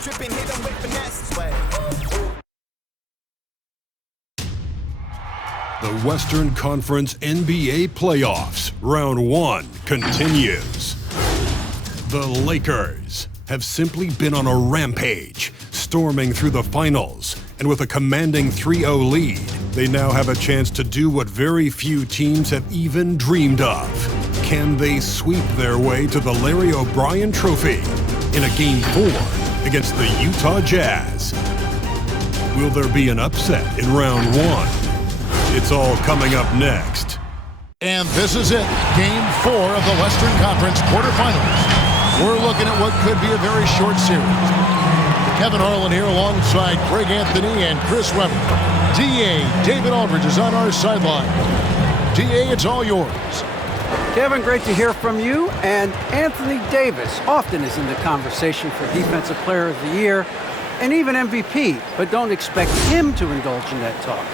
dripping, hit him with finesse. The Western Conference NBA playoffs, round 1 continues. The Lakers have simply been on a rampage, storming through the finals, and with a commanding 3-0 lead, they now have a chance to do what very few teams have even dreamed of. Can they sweep their way to the Larry O'Brien Trophy in a Game 4 against the Utah Jazz? Will there be an upset in round 1? It's all coming up next. And this is it, Game 4 of the Western Conference quarterfinals. We're looking at what could be a very short series. Kevin Harlan here alongside Greg Anthony and Chris Webber. D.A. David Aldridge is on our sideline. D.A., it's all yours. Kevin, great to hear from you. And Anthony Davis often is in the conversation for Defensive Player of the Year and even MVP, but don't expect him to indulge in that talk.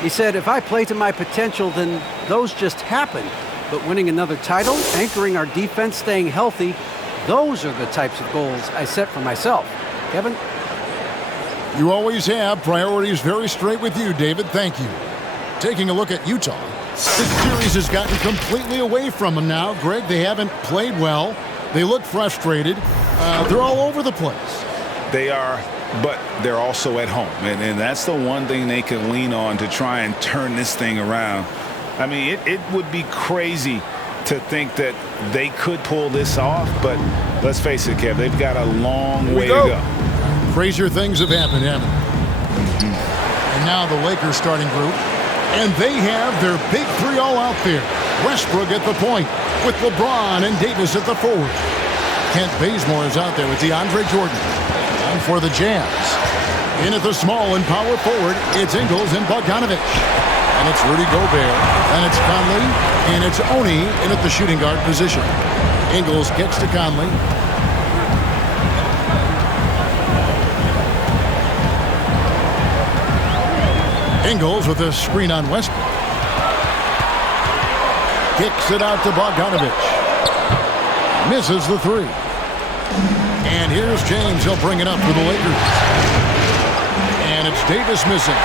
He said, if I play to my potential, then those just happen. But winning another title, anchoring our defense, staying healthy, those are the types of goals I set for myself. Kevin? You always have. Priorities very straight with you, David. Thank you. Taking a look at Utah. This series has gotten completely away from them now. Greg, they haven't played well. They look frustrated. They're all over the place. They are, but they're also at home. And that's the one thing they can lean on to try and turn this thing around. I mean, it would be crazy to think that they could pull this off, but let's face it, Kev, they've got a long way to go. Crazier things have happened, haven't they? And now the Lakers starting group, and they have their big three all out there. Westbrook at the point with LeBron and Davis at the forward. Kent Bazemore is out there with DeAndre Jordan. And for the Jazz, in at the small and power forward, it's Ingles and Bogdanovic. And it's Rudy Gobert, and it's Conley, and it's Oni in at the shooting guard position. Ingles gets to Conley. Ingles with a screen on Westbrook. Kicks it out to Bogdanovic. Misses the three. And here's James. He'll bring it up for the Lakers. And it's Davis missing.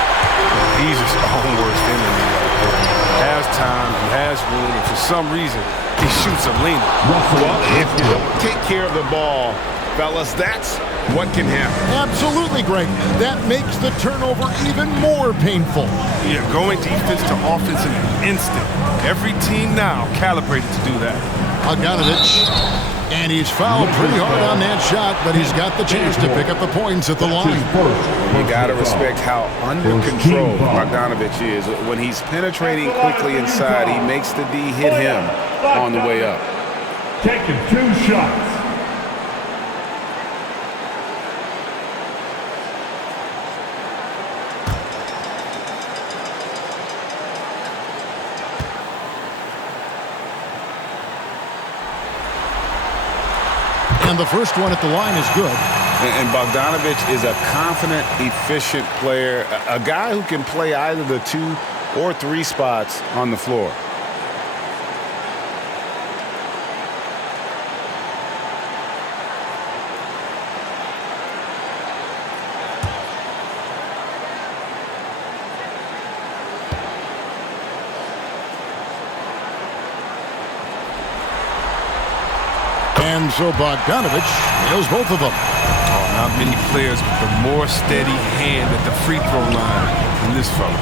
He's his own worst enemy right there. He has time, he has room, and for some reason, he shoots a leaner. Well, if you don't take care of the ball, fellas, that's what can happen. Absolutely, Greg. That makes the turnover even more painful. Yeah, going defense to offense in an instant. Every team now calibrated to do that. Bogdanovic. And he's fouled pretty hard on that shot, but he's got the chance to pick up the points at the line. You got to respect how under control Bogdanovic is. When he's penetrating quickly inside, he makes the D hit him on the way up. Taking 2 shots. And the first one at the line is good. And Bogdanovic is a confident, efficient player, a guy who can play either the 2 or 3 spots on the floor. And so Bogdanovic nails both of them. Oh, not many players with a more steady hand at the free throw line than this fella.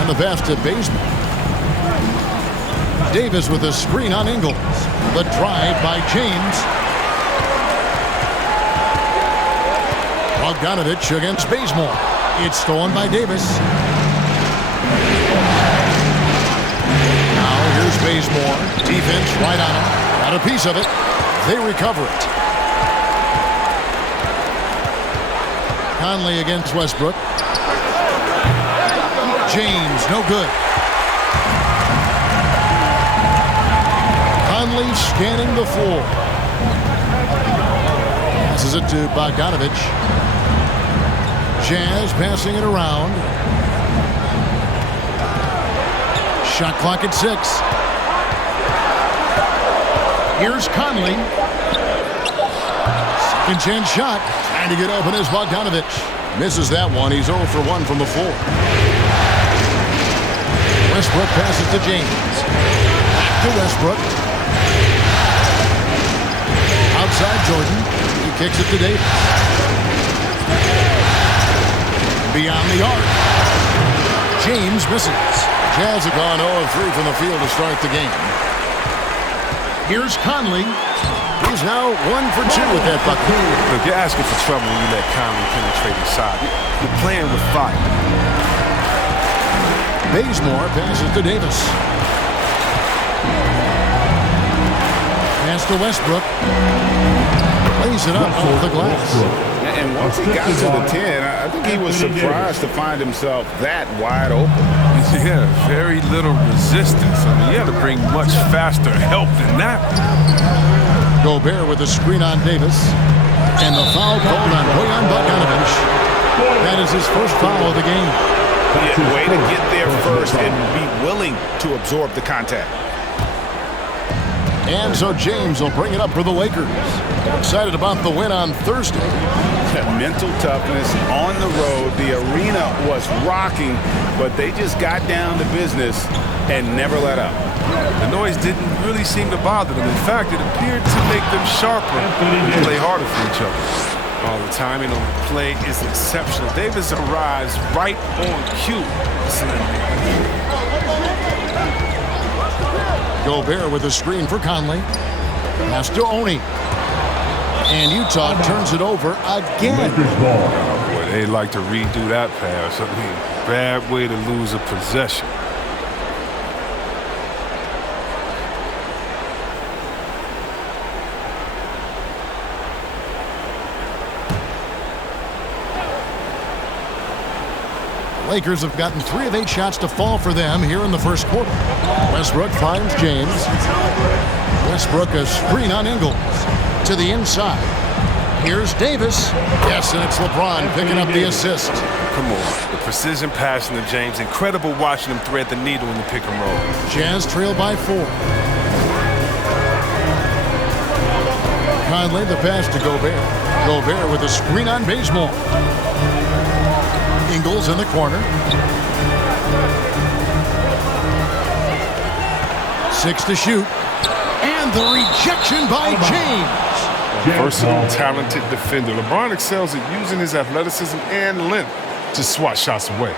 And the pass to Bazemore. Davis with a screen on Ingles. The drive by James. Bogdanovic against Bazemore. It's stolen by Davis. Now here's Bazemore. Defense right on him. Got a piece of it. They recover it. Conley against Westbrook. James, no good. Conley scanning the floor. Passes it to Bogdanovic. Jazz passing it around. Shot clock at 6. Here's Conley. Second chance shot. And Trying to get open is Bogdanovic. Misses that one. He's 0 for 1 from the floor. Westbrook passes to James. Back to Westbrook. Outside Jordan. He kicks it to Davis. Beyond the arc. James misses. Jazz have gone 0 of 3 from the field to start the game. Here's Conley. He's now 1 for 2 with that bucket. Look, you're asking for trouble when you let Conley penetrate inside. You're playing with fire. Bazemore passes to Davis. Pass to Westbrook. Lays it up off the glass. And once he got to the 10, I think he was surprised to find himself that wide open. Yeah, very little resistance. I mean, you had to bring much faster help than that. Gobert with a screen on Davis. And the foul called on Bojan Bogdanovic. That is his first foul of the game. Yeah, way to get there first and be willing to absorb the contact. And so James will bring it up for the Lakers. Excited about the win on Thursday. Mental toughness on the road. The arena was rocking, but they just got down to business and never let up. The noise didn't really seem to bother them. In fact, it appeared to make them sharper and play harder for each other. Oh, the timing on the play is exceptional. Davis arrives right on cue. Gobert with a screen for Conley. Pass to Oni. And Utah turns it over again. Oh, boy, they like to redo that pass. I mean, bad way to lose a possession. Lakers have gotten 3 of 8 shots to fall for them here in the first quarter. Westbrook finds James. Westbrook a screen on Ingles. To the inside. Here's Davis. Yes, and it's LeBron picking up the assist. Come on. The precision passing to James. Incredible watching him thread the needle in the pick and roll. Jazz trail by 4. Conley the pass to Gobert. Gobert with a screen on Bazemore. Ingles in the corner. 6 to shoot. And the rejection by James. Versatile, talented defender. LeBron excels at using his athleticism and length to swat shots away.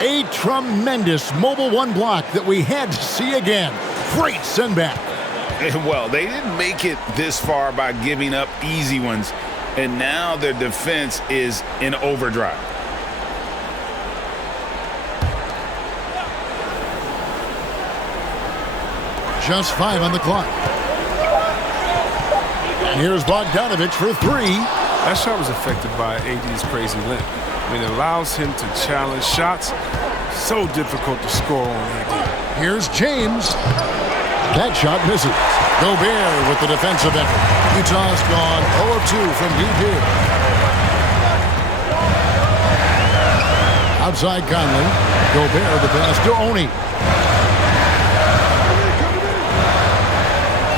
A tremendous mobile 1 block that we had to see again. Great send back. Well, they didn't make it this far by giving up easy ones, and now their defense is in overdrive. Just 5 on the clock. And here's Bogdanovic for 3. That shot was affected by AD's crazy length. I mean, it allows him to challenge shots. So difficult to score on AD. Here's James. That shot misses. Gobert with the defensive effort. Utah's gone 0 of 2 from deep here. Outside Conley. Gobert the pass to Oni.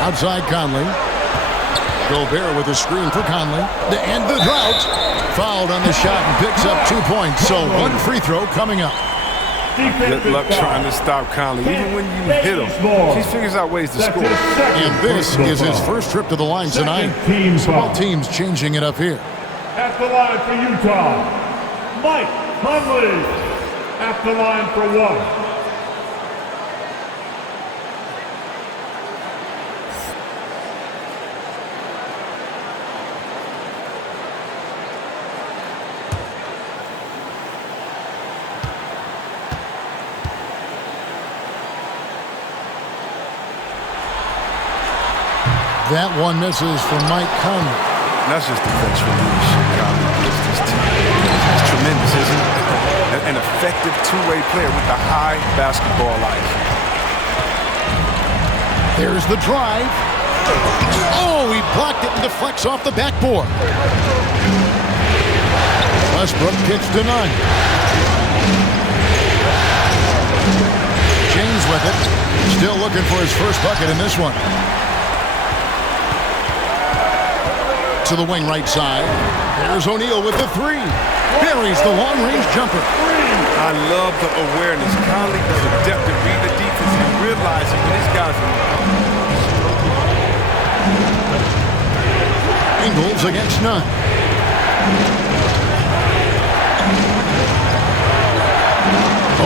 Outside Conley. Gobert with a screen for Conley. To end the drought. Fouled on the shot and picks up 2 points. So 1 free throw coming up. Good luck trying to stop Conley. Even when you hit him, he figures out ways to score. And this is his first trip to the line tonight. So both teams changing it up here. At the line for Utah, Mike Conley. At the line for 1. That one misses for Mike Conley. That's just defensive leadership Conley gives this team. It's tremendous, isn't it? An effective two-way player with a high basketball IQ. There's the drive. Oh, he blocked it and deflects off the backboard. Westbrook kicks to none. James with it. Still looking for his first bucket in this one. to the wing right side. There's O'Neal with the three. Buries the long-range jumper. I love the awareness. Conley is adept at reading the defense and realizing when these guys are Ingles against Nunn.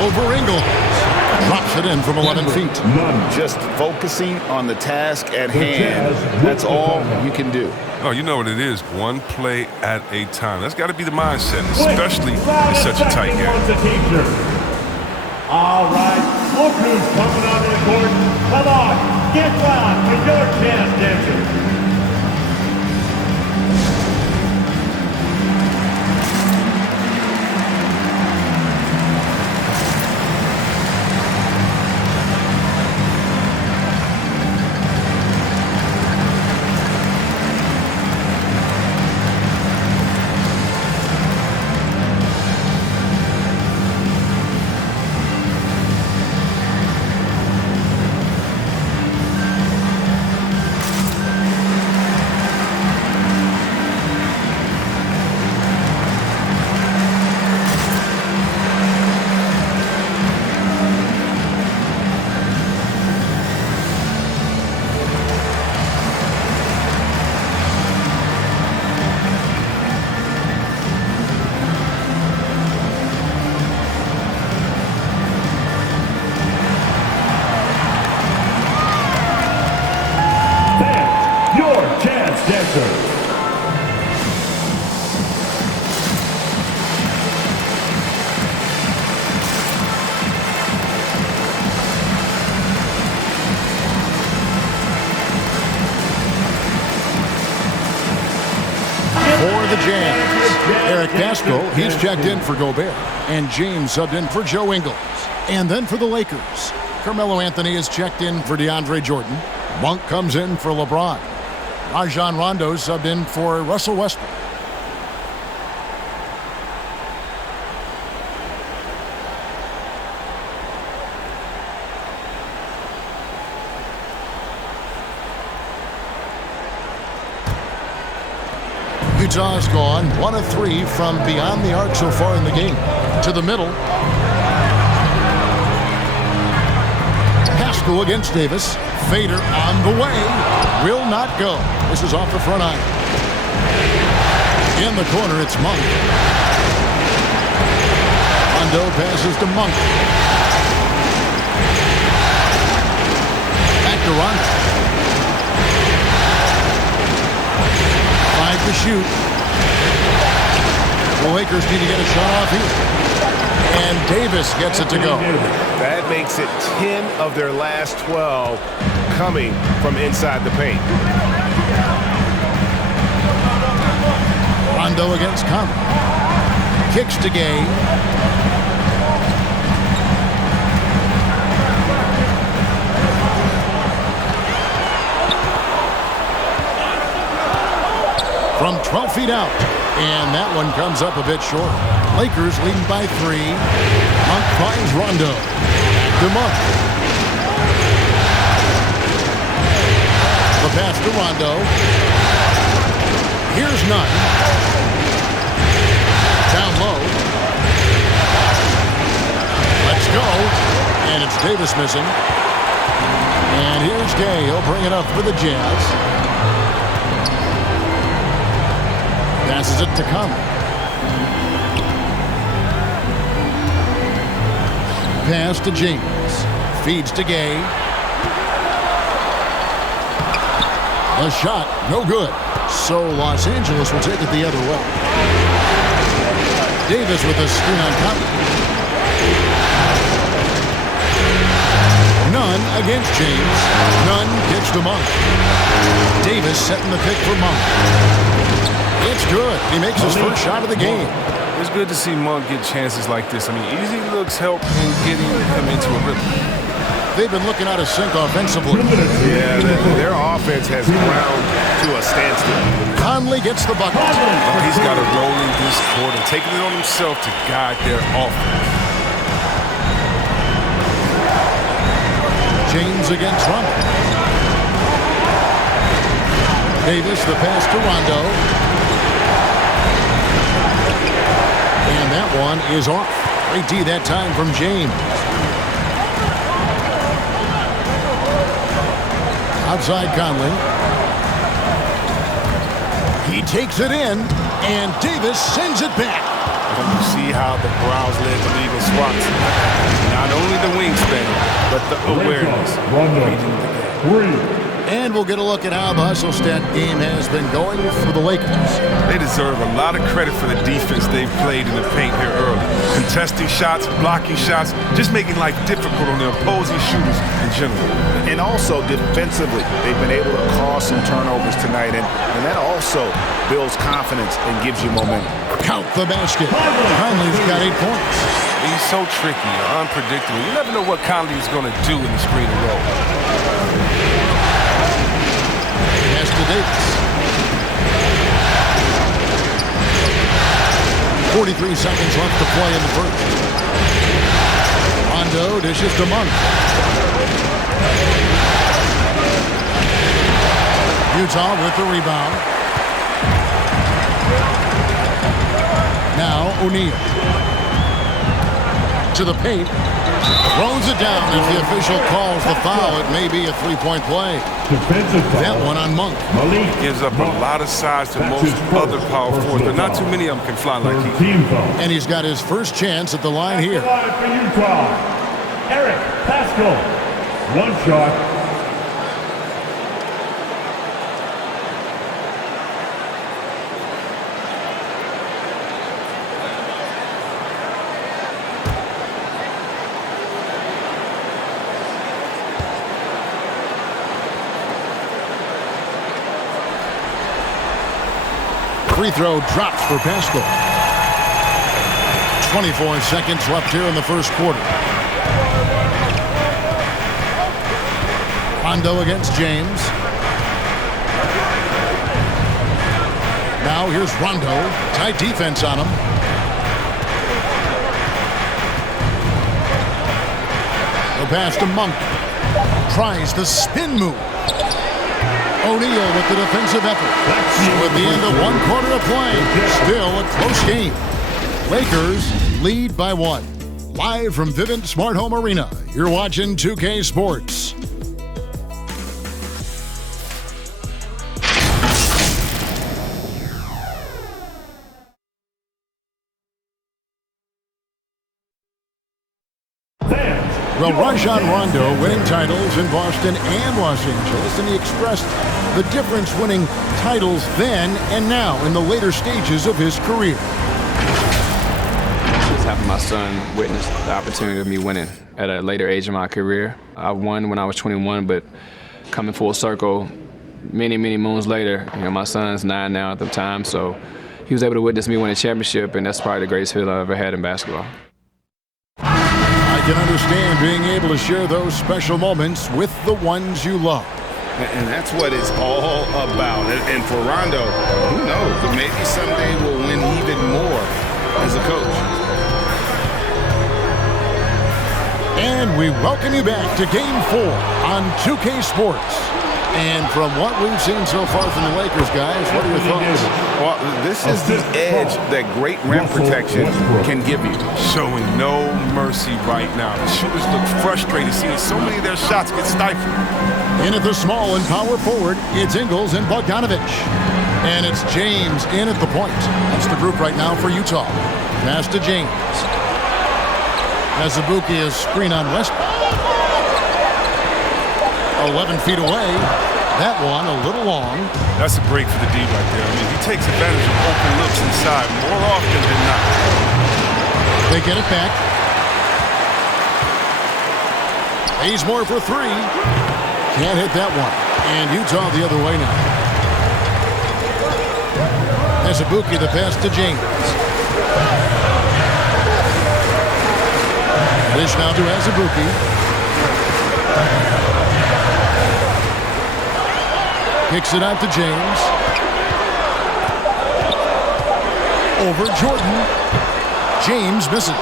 Over Ingles. Drops it in from 11 feet. Just focusing on the task at hand. That's all you can do. Oh, you know what it is. One play at a time. That's got to be the mindset, especially in such a tight game. All right, look who's coming onto the court. Come on, get down for your chance, Dixon. He's checked in for Gobert, and James subbed in for Joe Ingles. And then for the Lakers, Carmelo Anthony is checked in for DeAndre Jordan. Monk comes in for LeBron. Rajon Rondo subbed in for Russell Westbrook. Utah's gone 1 of 3 from beyond the arc so far in the game. To the middle. Pascal against Davis. Fader on the way. Will not go. This is off the front iron. In the corner, it's Monk. Rondo passes to Monk. Back to Rondo. 5 to shoot. The Lakers need to get a shot off here. And Davis gets it to go. That makes it 10 of their last 12 coming from inside the paint. Rondo against Conley. Kicks to Gay. From 12 feet out. And that one comes up a bit short. Lakers leading by 3. Monk finds Rondo. To Monk. The pass to Rondo. Here's Nunn. Down low. Let's go. And it's Davis missing. And here's Gay. He'll bring it up for the Jazz. Passes it to Conley. Pass to James. Feeds to Gay. A shot. No good. So Los Angeles will take it the other way. Davis with a screen on Conley. Nunn against James. Nunn gets to Monk. Davis setting the pick for Monk. It's good. He makes his first shot of the game. It's good to see Monk get chances like this. I mean, easy looks help in getting him into a rhythm. They've been looking out of sync offensively. Yeah, their offense has ground to a standstill. Conley gets the bucket. He's got a role in this quarter, taking it on himself to guide their offense. James against Rondo. Davis, the pass to Rondo. And that one is off. Great D that time from James. Outside Conley. He takes it in, and Davis sends it back. And you see how the Browns led the league in swats. Not only the wingspan, but the awareness. Rondo. And we'll get a look at how the hustle stat game has been going for the Lakers. They deserve a lot of credit for the defense they've played in the paint here early. Contesting shots, blocking shots, just making life difficult on the opposing shooters in general. And also defensively, they've been able to cause some turnovers tonight, and that also builds confidence and gives you momentum. Count the basket. Conley's got 8 points. He's so tricky, unpredictable. You never know what Conley is going to do in the screen and roll. Pass to Davis. 43 seconds left to play in the first. Rondo dishes to Monk. Utah with the rebound. Now O'Neal. To the paint. Throws it down. If the official calls the foul, it may be a three-point play. That one on Monk. Gives up a lot of size to most other power forwards, but not too many of them can fly like he can. And he's got his first chance at the line here. For Utah, Eric Pascal. One shot. Free throw drops for Pascal. 24 seconds left here in the first quarter. Rondo against James. Now here's Rondo. Tight defense on him. The pass to Monk. Tries the spin move. O'Neal with the defensive effort. So at the end of 1 quarter of play, still a close game. Lakers lead by 1. Live from Vivint Smart Home Arena, you're watching 2K Sports. Well, Rajon Rondo winning titles in Boston and Los Angeles, and he expressed the difference winning titles then and now in the later stages of his career. Just having my son witness the opportunity of me winning at a later age in my career. I won when I was 21, but coming full circle many, many moons later, my son's 9 now at the time, so he was able to witness me win a championship, and that's probably the greatest feeling I've ever had in basketball. I can understand being able to share those special moments with the ones you love. And that's what it's all about. And for Rondo, who knows? Maybe someday we'll win even more as a coach. And we welcome you back to Game 4 on 2K Sports. And from what we've seen so far from the Lakers, guys, what are your thoughts? Well, this is the edge that great rim protection can give you. Showing no mercy right now. The shooters look frustrated, seeing so many of their shots get stifled. In at the small and power forward, it's Ingles and Bogdanovich. And it's James in at the point. That's the group right now for Utah. Pass to James. Azubuike is screen on Westbrook. 11 feet away. That one a little long. That's a break for the D right there. I mean, he takes advantage of open looks inside more often than not. They get it back. Bazemore for 3. Can't hit that one. And Utah the other way now. Azubuike the pass to James. Dish now to Azubuike. Kicks it out to James. Over Jordan. James misses.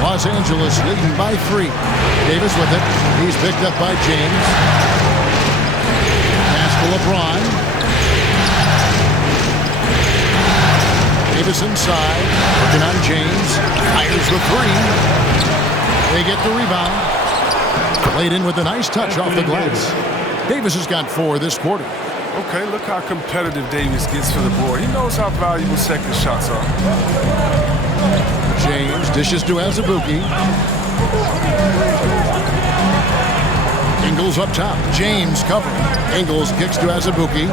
Los Angeles leading by 3. Davis with it. He's picked up by James. Pass to LeBron. Davis inside, working on James. Fires the three. They get the rebound. Played in with a nice touch off the glass. Davis has got 4 this quarter. Okay, look how competitive Davis gets for the board. He knows how valuable second shots are. James dishes to Azubuike. Ingles up top. James covering. Ingles kicks to Azubuike.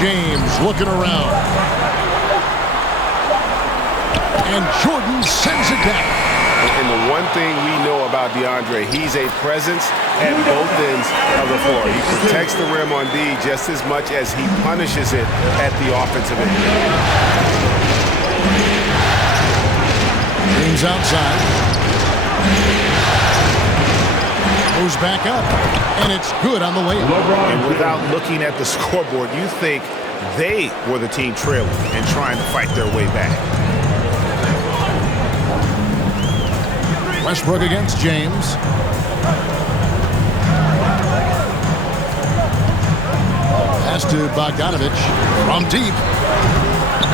James looking around. And Jordan sends it back. And the one thing we know about DeAndre, he's a presence at both ends of the floor. He protects the rim on D just as much as he punishes it at the offensive end. James outside. Goes back up. And it's good on the way. And without looking at the scoreboard, you think they were the team trailing and trying to fight their way back. Westbrook against James. Pass to Bogdanovich from deep.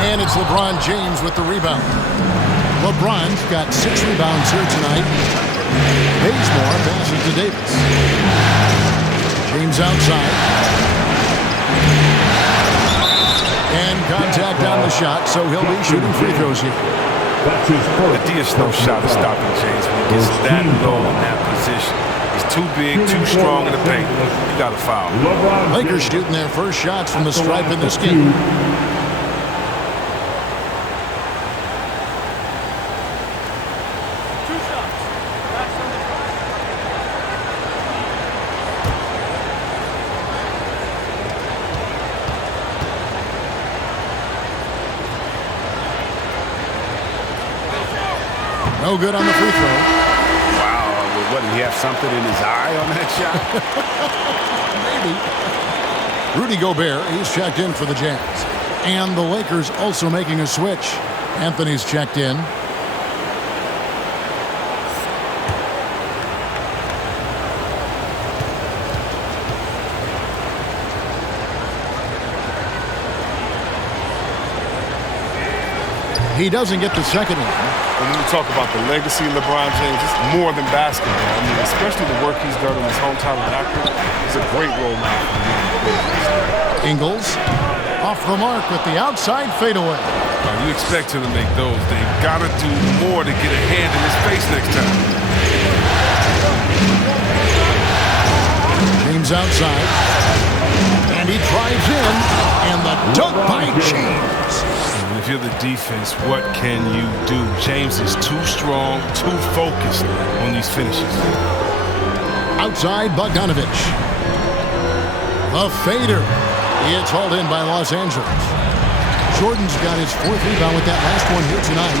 And it's LeBron James with the rebound. LeBron's got 6 rebounds here tonight. Bazemore passes to Davis. James outside. And contact on the shot, so he'll be shooting free throws here. The D is no shot of stopping James when he gets that low in that position. He's too big, too strong in the paint. You got to foul. Lakers shooting their first shots from the stripe in this game. No good on the free throw. Wow, wouldn't he have something in his eye on that Maybe. Rudy Gobert, he's checked in for the Jazz. And the Lakers also making a switch. Anthony's checked in. He doesn't get the second one. When we talk about the legacy of LeBron James, it's more than basketball. I mean, especially the work he's done in his hometown of Akron. He's a great role model. Ingles off the mark with the outside fadeaway. Now, you expect him to make those. They've got to do more to get a hand in his face next time. James outside. And he drives in. And the dunk by James. If you're the defense, what can you do? James is too strong, too focused on these finishes. Outside Bogdanovich. The fader. It's hauled in by Los Angeles. Jordan's got his 4th rebound with that last one here tonight.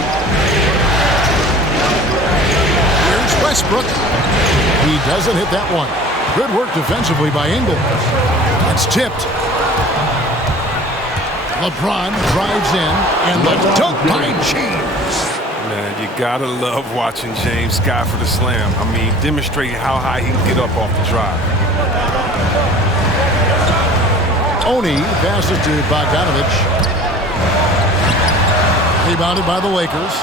Here's Westbrook. He doesn't hit that one. Good work defensively by Ingles. It's tipped. LeBron drives in, and the dunk by James. Man, you gotta love watching James sky for the slam. I mean, demonstrating how high he can get up off the drive. Oni passes to Bogdanovich. Rebounded by the Lakers.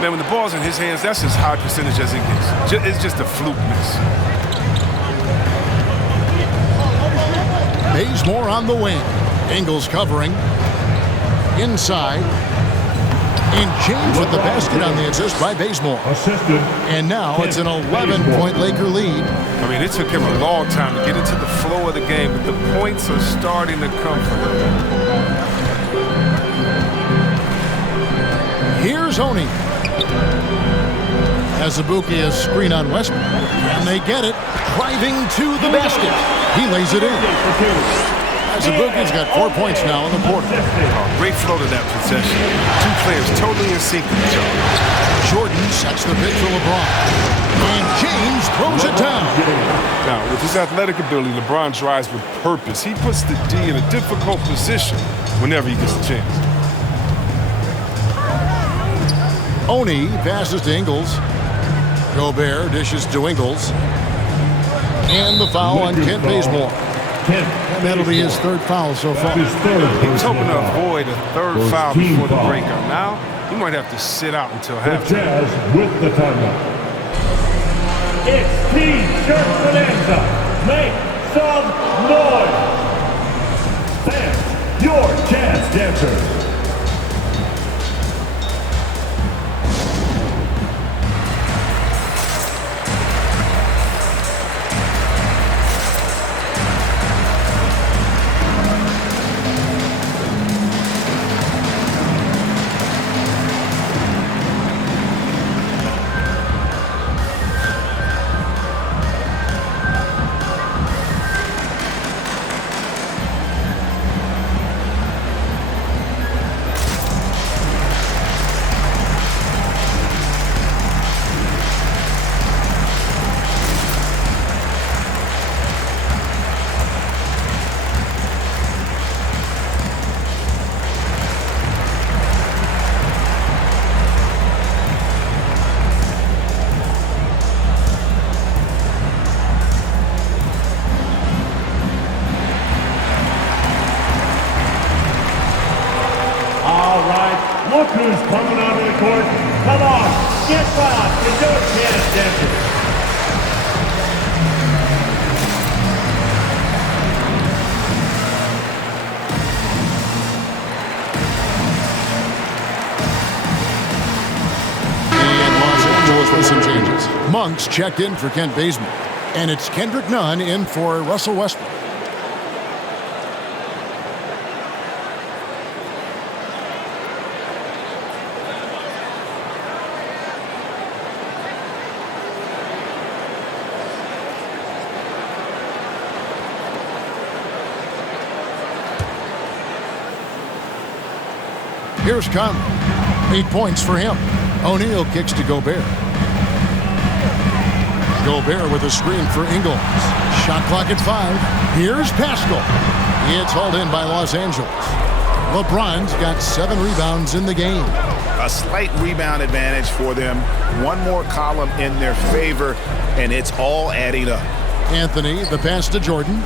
Man, when the ball's in his hands, that's as high percentage as it gets. It's just a fluke miss. Bazemore on the wing. Ingles covering. Inside. And James with the basket on the assist by Bazemore. And now it's an 11-point Laker lead. I mean, it took him a long time to get into the flow of the game, but the points are starting to come from him. Here's Oni. Azubuike is screen on Westbrook. And they get it. Driving to the basket. He lays it in. Azubuike's got 4 points now in the quarter. Great flow to that possession. 2 players totally in sync with each other. Jordan sets the pick for LeBron. And James throws it down. Now, with his athletic ability, LeBron drives with purpose. He puts the D in a difficult position whenever he gets the chance. Oni passes to Ingles. Gobert dishes to Ingles. And the foul on Kent Bazemore. That'll be his third foul so far. He was hoping to avoid a third foul before the breakout. Now, he might have to sit out until halftime. Jazz with the timeout. It's T-shirt bonanza. Make some noise. Fans, your Jazz dancers. Look who's coming onto the court. Come on, get back and do it, Jazz dancers. And Los Angeles with some changes. Monks checked in for Kent Bazemore. And it's Kendrick Nunn in for Russell Westbrook. Here's Conley. 8 points for him. O'Neal kicks to Gobert. Gobert with a screen for Ingles. Shot clock at 5. Here's Pascal. It's hauled in by Los Angeles. LeBron's got 7 rebounds in the game. A slight rebound advantage for them. One more column in their favor, and it's all adding up. Anthony, the pass to Jordan.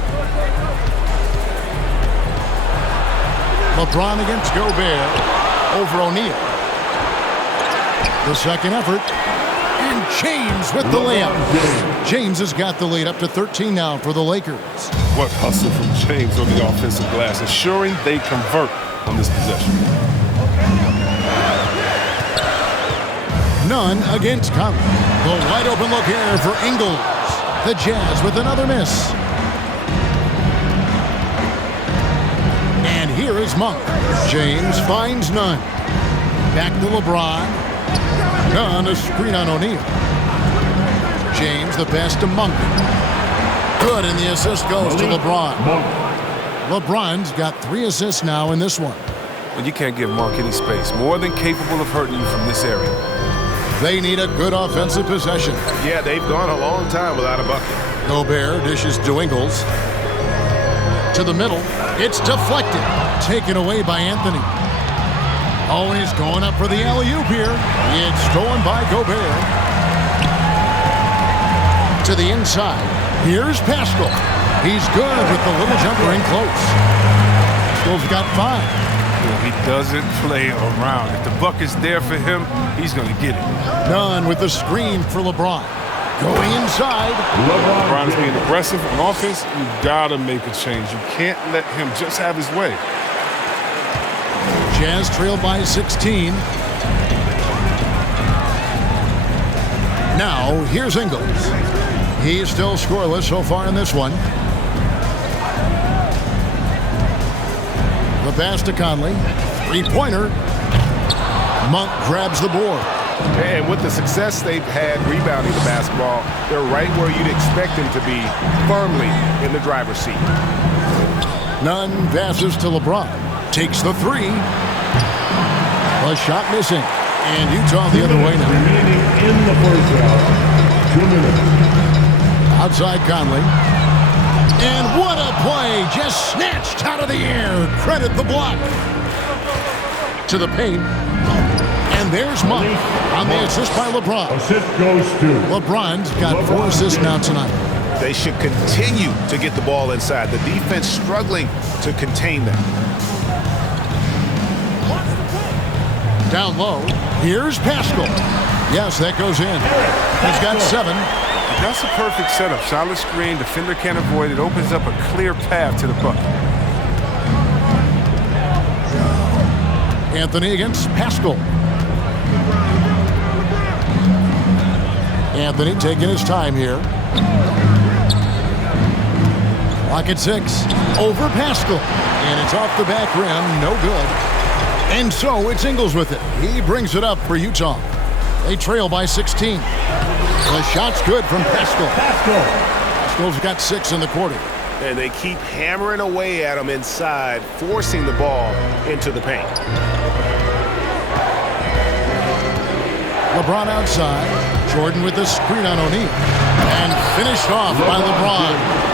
LeBron against Gobert. Over O'Neal. The second effort. And James with the layup. James has got the lead up to 13 now for the Lakers. What hustle from James on the offensive glass, ensuring they convert on this possession. Nunn against Conley. The wide open look here for Ingles. The Jazz with another miss. And here is Monk. James finds Nunn. Back to LeBron. Nunn, a screen on O'Neal. James, the pass to Monk. Good, and the assist goes to LeBron. LeBron's got 3 assists now in this one. Well, you can't give Monk any space. More than capable of hurting you from this area. They need a good offensive possession. Yeah, they've gone a long time without a bucket. Gobert dishes to Ingles. To the middle. It's deflected. Taken away by Anthony. Oh, he's going up for the alley-oop here. It's stolen by Gobert. To the inside. Here's Pascal. He's good with the little jumper in close. Pascal's got 5. He doesn't play around. If the bucket's there for him, he's going to get it. Nunn with the screen for LeBron. Going inside. LeBron's being aggressive on offense. You gotta make a change. You can't let him just have his way. Jazz trail by 16. Now, here's Ingles. He's still scoreless so far in this one. The pass to Conley. 3-pointer. Monk grabs the board. And with the success they've had rebounding the basketball, they're right where you'd expect them to be, firmly in the driver's seat. Nunn passes to LeBron. Takes the 3. A shot missing. And Utah the other way now. Remaining in the first half. 2 minutes. Outside Conley. And what a play! Just snatched out of the air. Credit the block. To the paint. And there's Monk on the assist by LeBron. Assist goes to LeBron's got 4 assists now tonight. They should continue to get the ball inside. The defense struggling to contain them. Down low, here's Pascal. Yes, that goes in. He's got 7. That's a perfect setup. Solid screen, defender can't avoid it. Opens up a clear path to the bucket. Anthony against Pascal. Anthony taking his time here. Lock at 6. Over Pascal. And it's off the back rim. No good. And so it's Ingles with it. He brings it up for Utah. They trail by 16. The shot's good from Pascal. Pascal's got 6 in the quarter. And they keep hammering away at him inside, forcing the ball into the paint. LeBron outside. Jordan with the screen on O'Neal. And finished off by LeBron.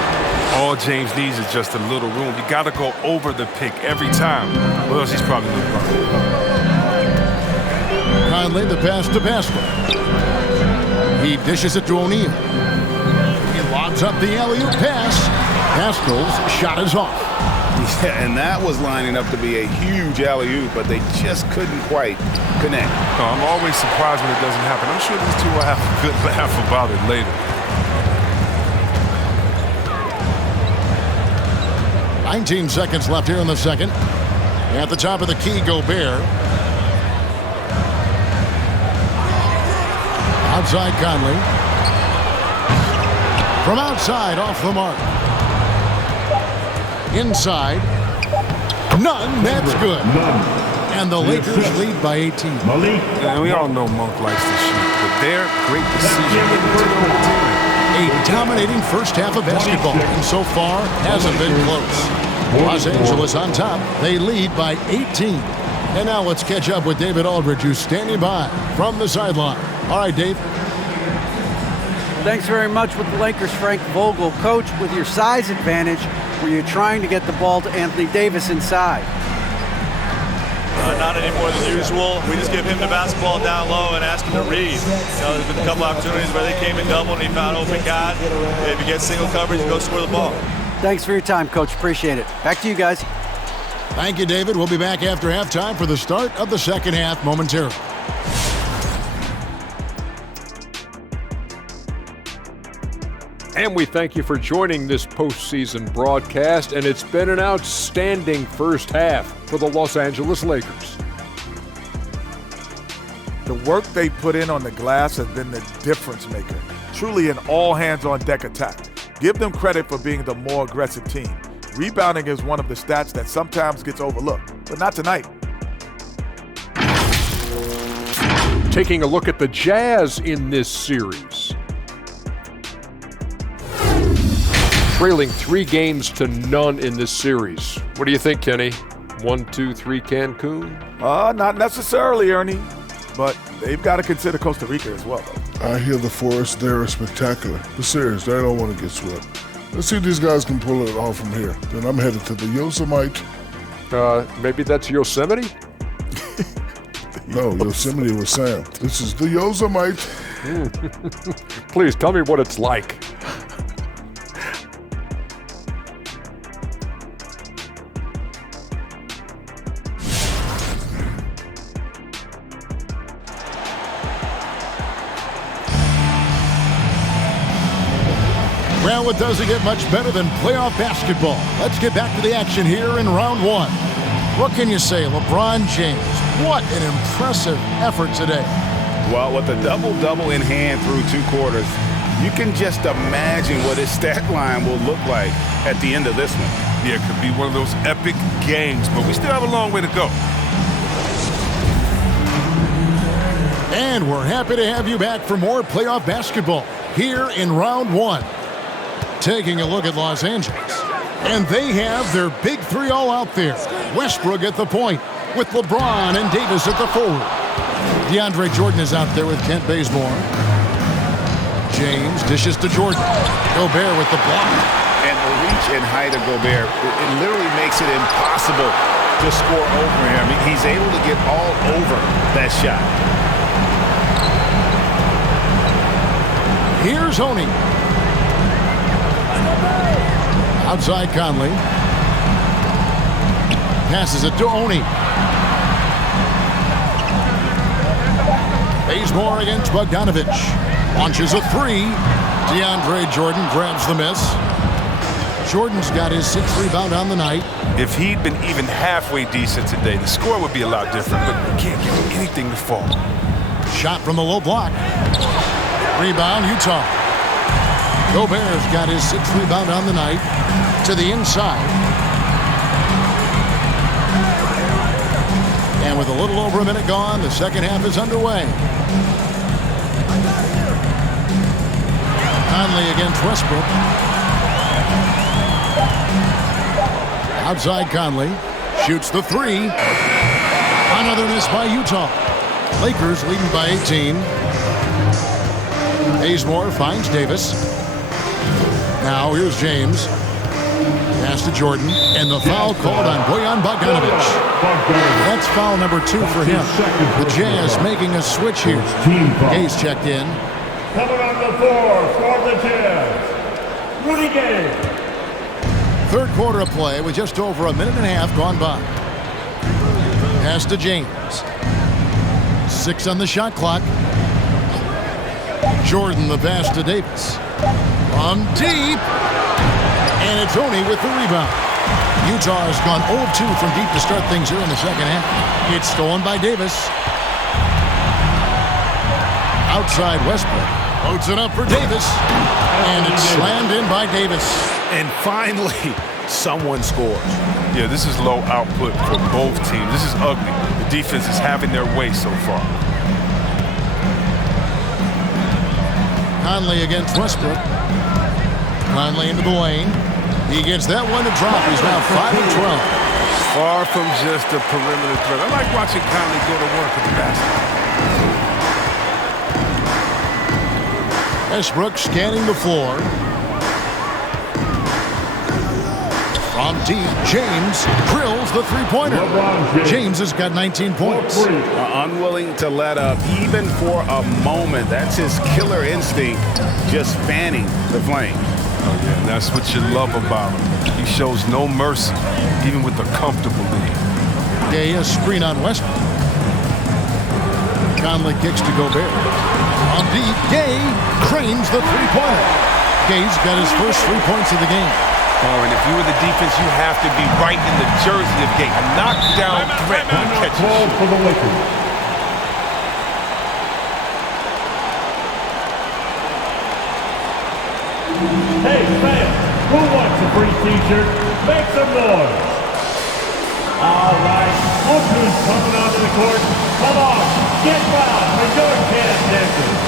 All James needs is just a little room. You got to go over the pick every time. Or else he's probably LeBron. Conley, the pass to Pascal. He dishes it to O'Neal. He lobs up the alley-oop pass. Pascal's shot is off. Yeah, and that was lining up to be a huge alley-oop, but they just couldn't quite connect. Oh, I'm always surprised when it doesn't happen. I'm sure these two will have a good laugh about it later. 19 seconds left here in the second. At the top of the key, Gobert. Outside Conley. From outside, off the mark. Inside. None. That's good. And the Lakers lead by 18. And we all know Monk likes to shoot, but their great decision-making team. A dominating first half of basketball, and so far hasn't been close. Los Angeles on top. They lead by 18. And now let's catch up with David Aldridge, who's standing by from the sideline. All right, Dave. Thanks very much with the Lakers, Frank Vogel. Coach, with your size advantage, were you trying to get the ball to Anthony Davis inside? Not any more than usual. We just give him the basketball down low and ask him to read. There's been a couple opportunities where they came in double and he found open guy. If he gets single coverage, go score the ball. Thanks for your time, Coach. Appreciate it. Back to you guys. Thank you, David. We'll be back after halftime for the start of the second half momentarily. And we thank you for joining this postseason broadcast, and it's been an outstanding first half for the Los Angeles Lakers. The work they put in on the glass has been the difference maker. Truly an all-hands-on-deck attack. Give them credit for being the more aggressive team. Rebounding is one of the stats that sometimes gets overlooked, but not tonight. Taking a look at the Jazz in this series. Trailing 3-0 in this series. What do you think, Kenny? 1-2-3 Cancun? Not necessarily, Ernie. But they've got to consider Costa Rica as well, though. I hear the forest there is spectacular. But seriously, I don't want to get swept. Let's see if these guys can pull it off from here. Then I'm headed to the Yosemite. Maybe that's Yosemite? No, Yosemite was Sam. This is the Yosemite. Please tell me what it's like. Well, it doesn't get much better than playoff basketball. Let's get back to the action here in round one. What can you say, LeBron James? What an impressive effort today. Well, with a double-double in hand through 2 quarters, you can just imagine what his stat line will look like at the end of this one. Yeah, it could be one of those epic games, but we still have a long way to go. And we're happy to have you back for more playoff basketball here in round one. Taking a look at Los Angeles. And they have their big 3 all out there. Westbrook at the point with LeBron and Davis at the forward. DeAndre Jordan is out there with Kent Bazemore. James dishes to Jordan. Gobert with the block. And the reach and height of Gobert, it literally makes it impossible to score over him. He's able to get all over that shot. Here's Honey. Outside Conley. Passes it to Oni. Bazemore against Bogdanovic. Launches a three. DeAndre Jordan grabs the miss. Jordan's got his 6th rebound on the night. If he'd been even halfway decent today, the score would be a lot different, but you can't get anything to fall. Shot from the low block. Rebound, Utah. Gobert's got his 6th rebound on the night. To the inside. And with a little over a minute gone, the second half is underway. Conley against Westbrook. Outside Conley. Shoots the three. Another miss by Utah. Lakers leading by 18. Bazemore finds Davis. Now here's James. Pass to Jordan. And the foul called on Bojan Bogdanovic. That's foul number 2 for him. The Jazz making a switch here. Gay's checked in. Coming on the floor for the Jazz, Rudy Gay. Third quarter of play with just over a minute and a half gone by. Pass to James. 6 on the shot clock. Jordan the pass to Davis. From deep. And it's Oni with the rebound. Utah has gone 0-2 from deep to start things here in the second half. It's stolen by Davis. Outside Westbrook. Loads it up for Davis. And it's slammed in by Davis. And finally, someone scores. Yeah, this is low output for both teams. This is ugly. The defense is having their way so far. Conley against Westbrook. Conley into the lane. He gets that one to drop. He's now 5 of 12. Far from just a perimeter threat. I like watching Conley go to work with the basket. Westbrook scanning the floor. From deep, James drills the three-pointer. James has got 19 points. Unwilling to let up even for a moment. That's his killer instinct, just fanning the flame. Oh, yeah, and that's what you love about him. He shows no mercy, even with a comfortable lead. Gay, a screen on Westbrook. Conley kicks to Gobert. On deep, Gay cranes the three-pointer. Gay's got his first 3 points of the game. Oh, and if you were the defense, you have to be right in the jersey of Gay. A knockdown threat when he catches it. For the Lakers. Hey, fans, who wants a free t-shirt? Make some noise. All right, look who's coming onto the court. Come on, get loud for your Jazz dancers.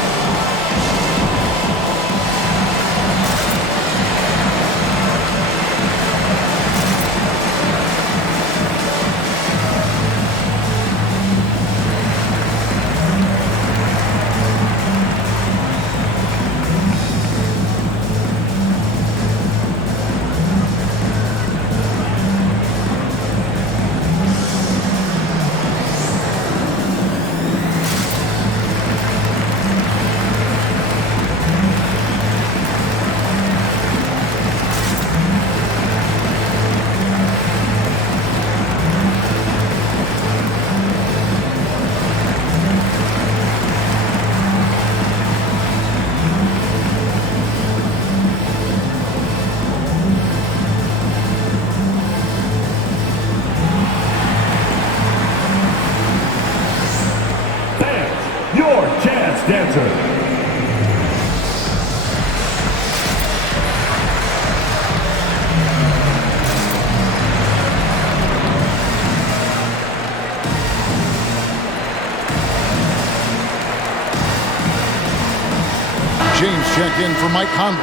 James checked in for Mike Conley.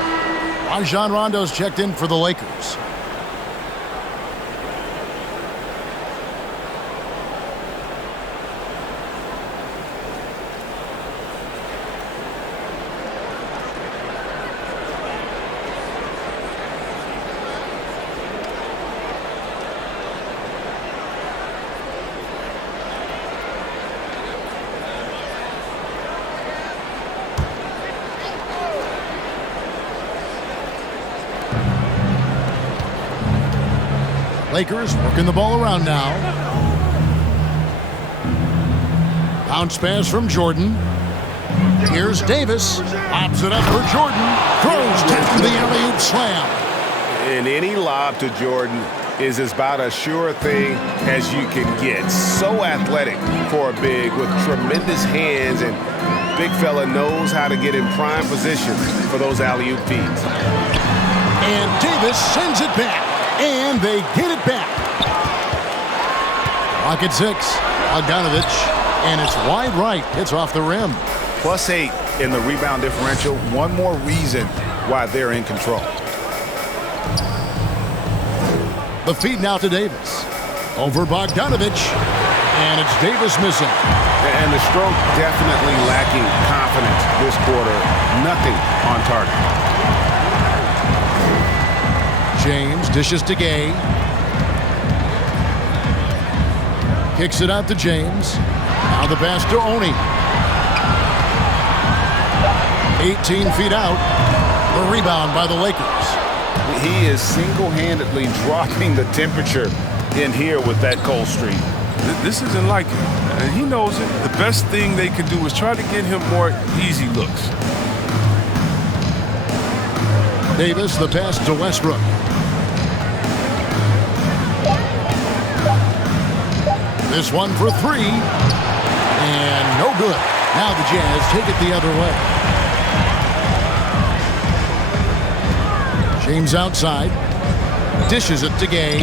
Rajon Rondo's checked in for the Lakers. Lakers working the ball around now. Bounce pass from Jordan. Here's Davis. Lobs it up for Jordan. Throws down the alley-oop slam. And any lob to Jordan is about as sure a thing as you can get. So athletic for a big with tremendous hands, and big fella knows how to get in prime position for those alley-oop feeds. And Davis sends it back, and they get it back. Clock at 6. Bogdanovich, and it's wide right. It's off the rim. +8 in the rebound differential. One more reason why they're in control. The feed now to Davis. Over Bogdanovich, and it's Davis missing. And the stroke definitely lacking confidence this quarter. Nothing on target. James dishes to Gay. Kicks it out to James. Now the pass to Oni. 18 feet out. The rebound by the Lakers. He is single-handedly dropping the temperature in here with that cold streak. This isn't like him, and he knows it. The best thing they can do is try to get him more easy looks. Davis, the pass to Westbrook. This one for 3. And no good. Now the Jazz take it the other way. James outside. Dishes it to Gay.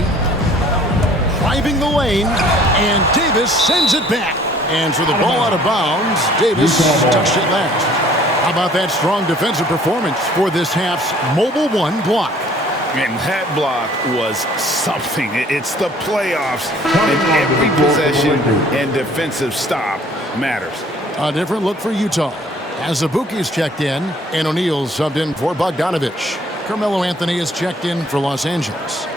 Driving the lane. And Davis sends it back. And for the ball out of bounds, Davis touched it last. How about that strong defensive performance for this half's Mobile One block? And that block was something. It's the playoffs, and every possession and defensive stop matters. A different look for Utah. As Azubuike's checked in, and O'Neal's subbed in for Bogdanovich. Carmelo Anthony is checked in for Los Angeles.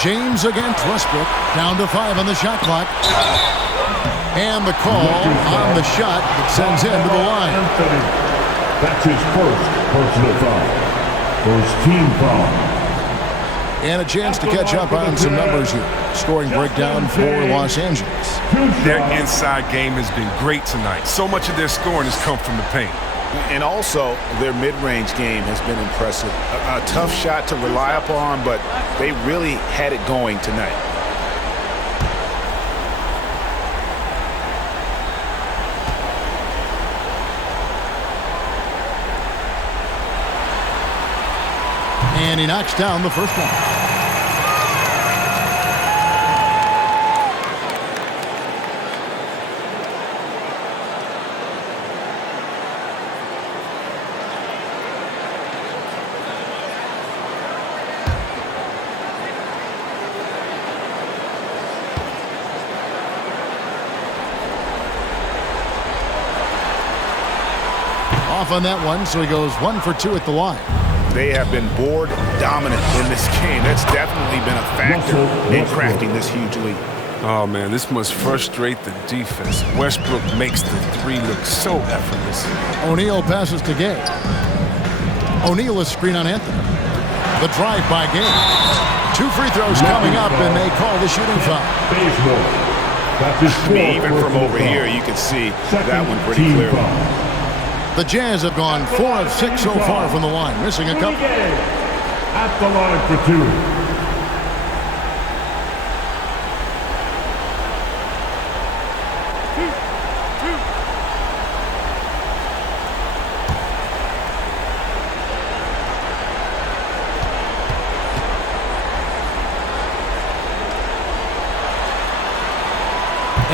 James against Westbrook. Down to 5 on the shot clock. And the call on the shot that sends him to the line. Anthony. That's his first personal foul. First team foul. And a chance to catch up on some numbers here. Scoring breakdown for Los Angeles. Their inside game has been great tonight. So much of their scoring has come from the paint. And also, their mid-range game has been impressive. A tough shot to rely upon, but they really had it going tonight. And he knocks down the first one. Off on that one, so he goes 1 for 2 at the line. They have been board dominant in this game. That's definitely been a factor in crafting this huge lead. Oh, man, this must frustrate the defense. Westbrook makes the 3 look so effortless. O'Neal passes to Gay. O'Neal is screen on Anthony. The drive by Gay. 2 free throws coming up, and they call the shooting foul. Even from over here, you can see that one pretty clearly. The Jazz have gone 4 of 6 so far from the line, missing a couple. At the line for 2.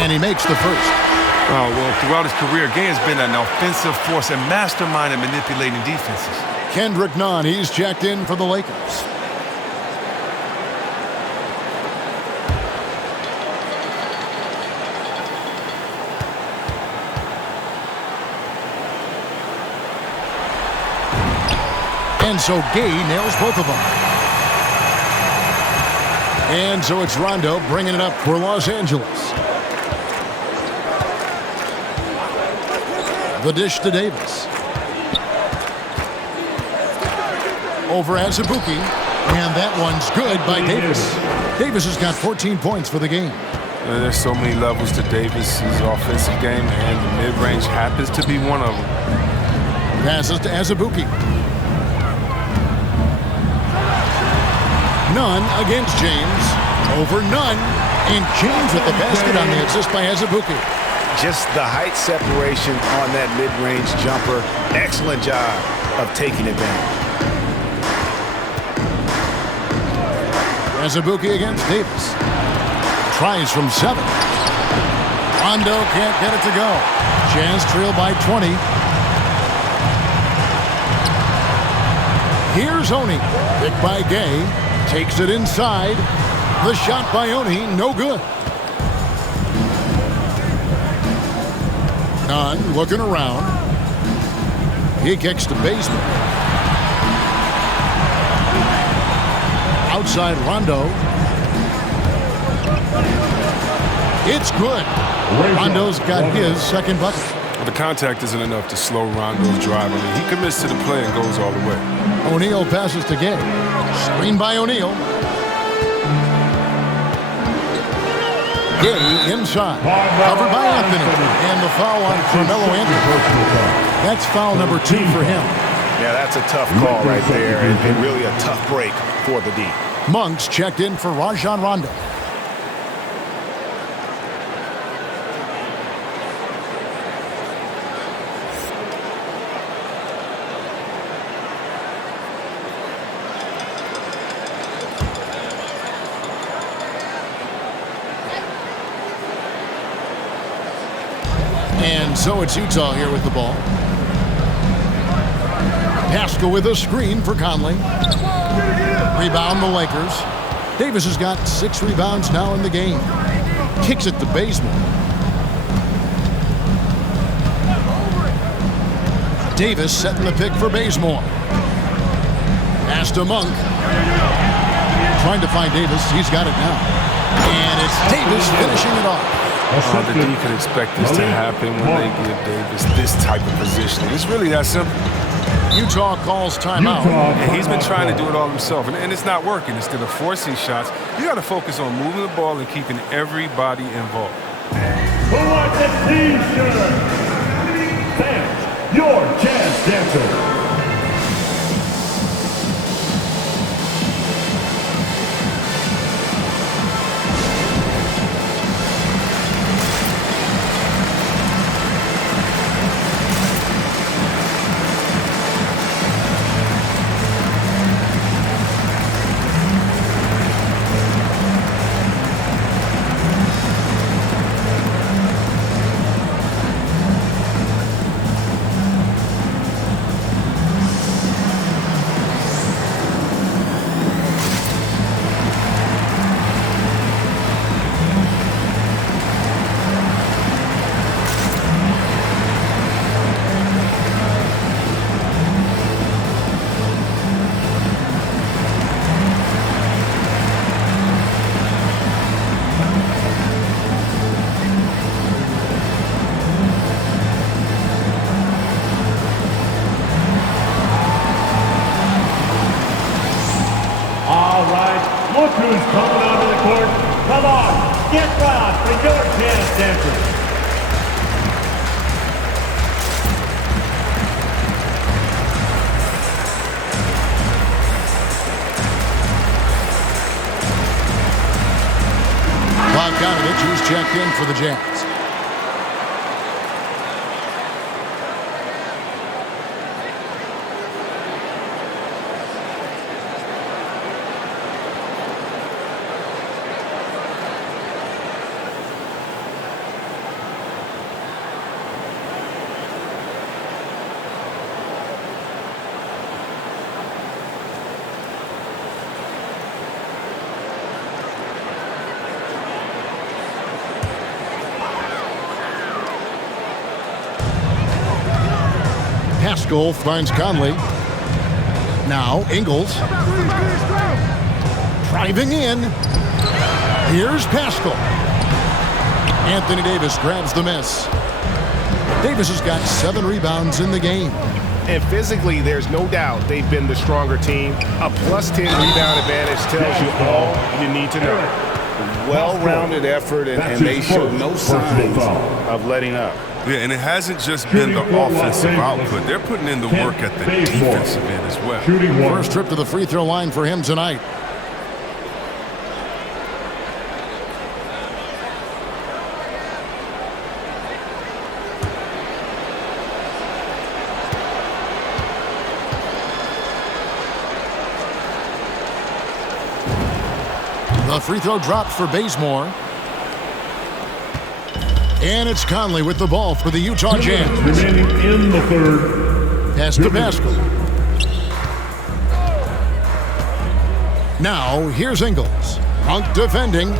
And he makes the first. Oh, well, throughout his career, Gay has been an offensive force and mastermind in manipulating defenses. Kendrick Nunn, he's checked in for the Lakers. And so Gay nails both of them. And so it's Rondo bringing it up for Los Angeles. The dish to Davis. Over Azubuike, and that one's good by Davis. Davis has got 14 points for the game. There's so many levels to Davis's offensive game, and the mid-range happens to be one of them. Passes to Azubuike. Nunn against James. Over Nunn, and James with the basket on the assist by Azubuike. Just the height separation on that mid-range jumper. Excellent job of taking advantage. Azubuike against Davis. Tries from 7. Rondo can't get it to go. Jazz trail by 20. Here's Oni. Picked by Gay. Takes it inside. The shot by Oni, no good. Nunn looking around. He kicks to Bazemore. Outside Rondo. It's good. Rondo's got his second bucket. The contact isn't enough to slow Rondo's drive. I mean, he commits to the play and goes all the way. O'Neal passes to Gay. Screen by O'Neal. Gay inside. Covered by Anthony. And the foul on Carmelo Anthony. That's foul number 2 for him. Yeah, that's a tough call right there, and really a tough break for the D. Monks checked in for Rajon Rondo. And so it's Utah here with the ball. Pascal with a screen for Conley. Rebound the Lakers. Davis has got 6 rebounds now in the game. Kicks it to Bazemore. Davis setting the pick for Bazemore. Pass to Monk. Trying to find Davis. He's got it now. And it's Davis finishing it off. The D can expect this to happen when they give Davis this type of positioning. It's really that simple. Utah calls timeout. And he's been trying to do it all himself, and it's not working. Instead of forcing shots, you got to focus on moving the ball and keeping everybody involved. Who wants a T-shirt? Fans, your Jazz Dancer. Look who's coming onto the court. Come on, get proud for your Jazz Dancers. Bogdanovich, who's checked in for the Jazz. Pascal finds Conley. Now Ingles. Driving in. Here's Pascal. Anthony Davis grabs the miss. Davis has got 7 rebounds in the game. And physically, there's no doubt they've been the stronger team. A +10 rebound advantage tells you all you need to know. Well-rounded effort, and they show no signs of letting up. Yeah, and it hasn't just been the offensive output. They're putting in the work at the defensive end as well. First trip to the free throw line for him tonight. The free throw drops for Bazemore. And it's Conley with the ball for the Utah Jazz. Remaining in the third. Pass to Pascal. Now, here's Ingles. Monk defending.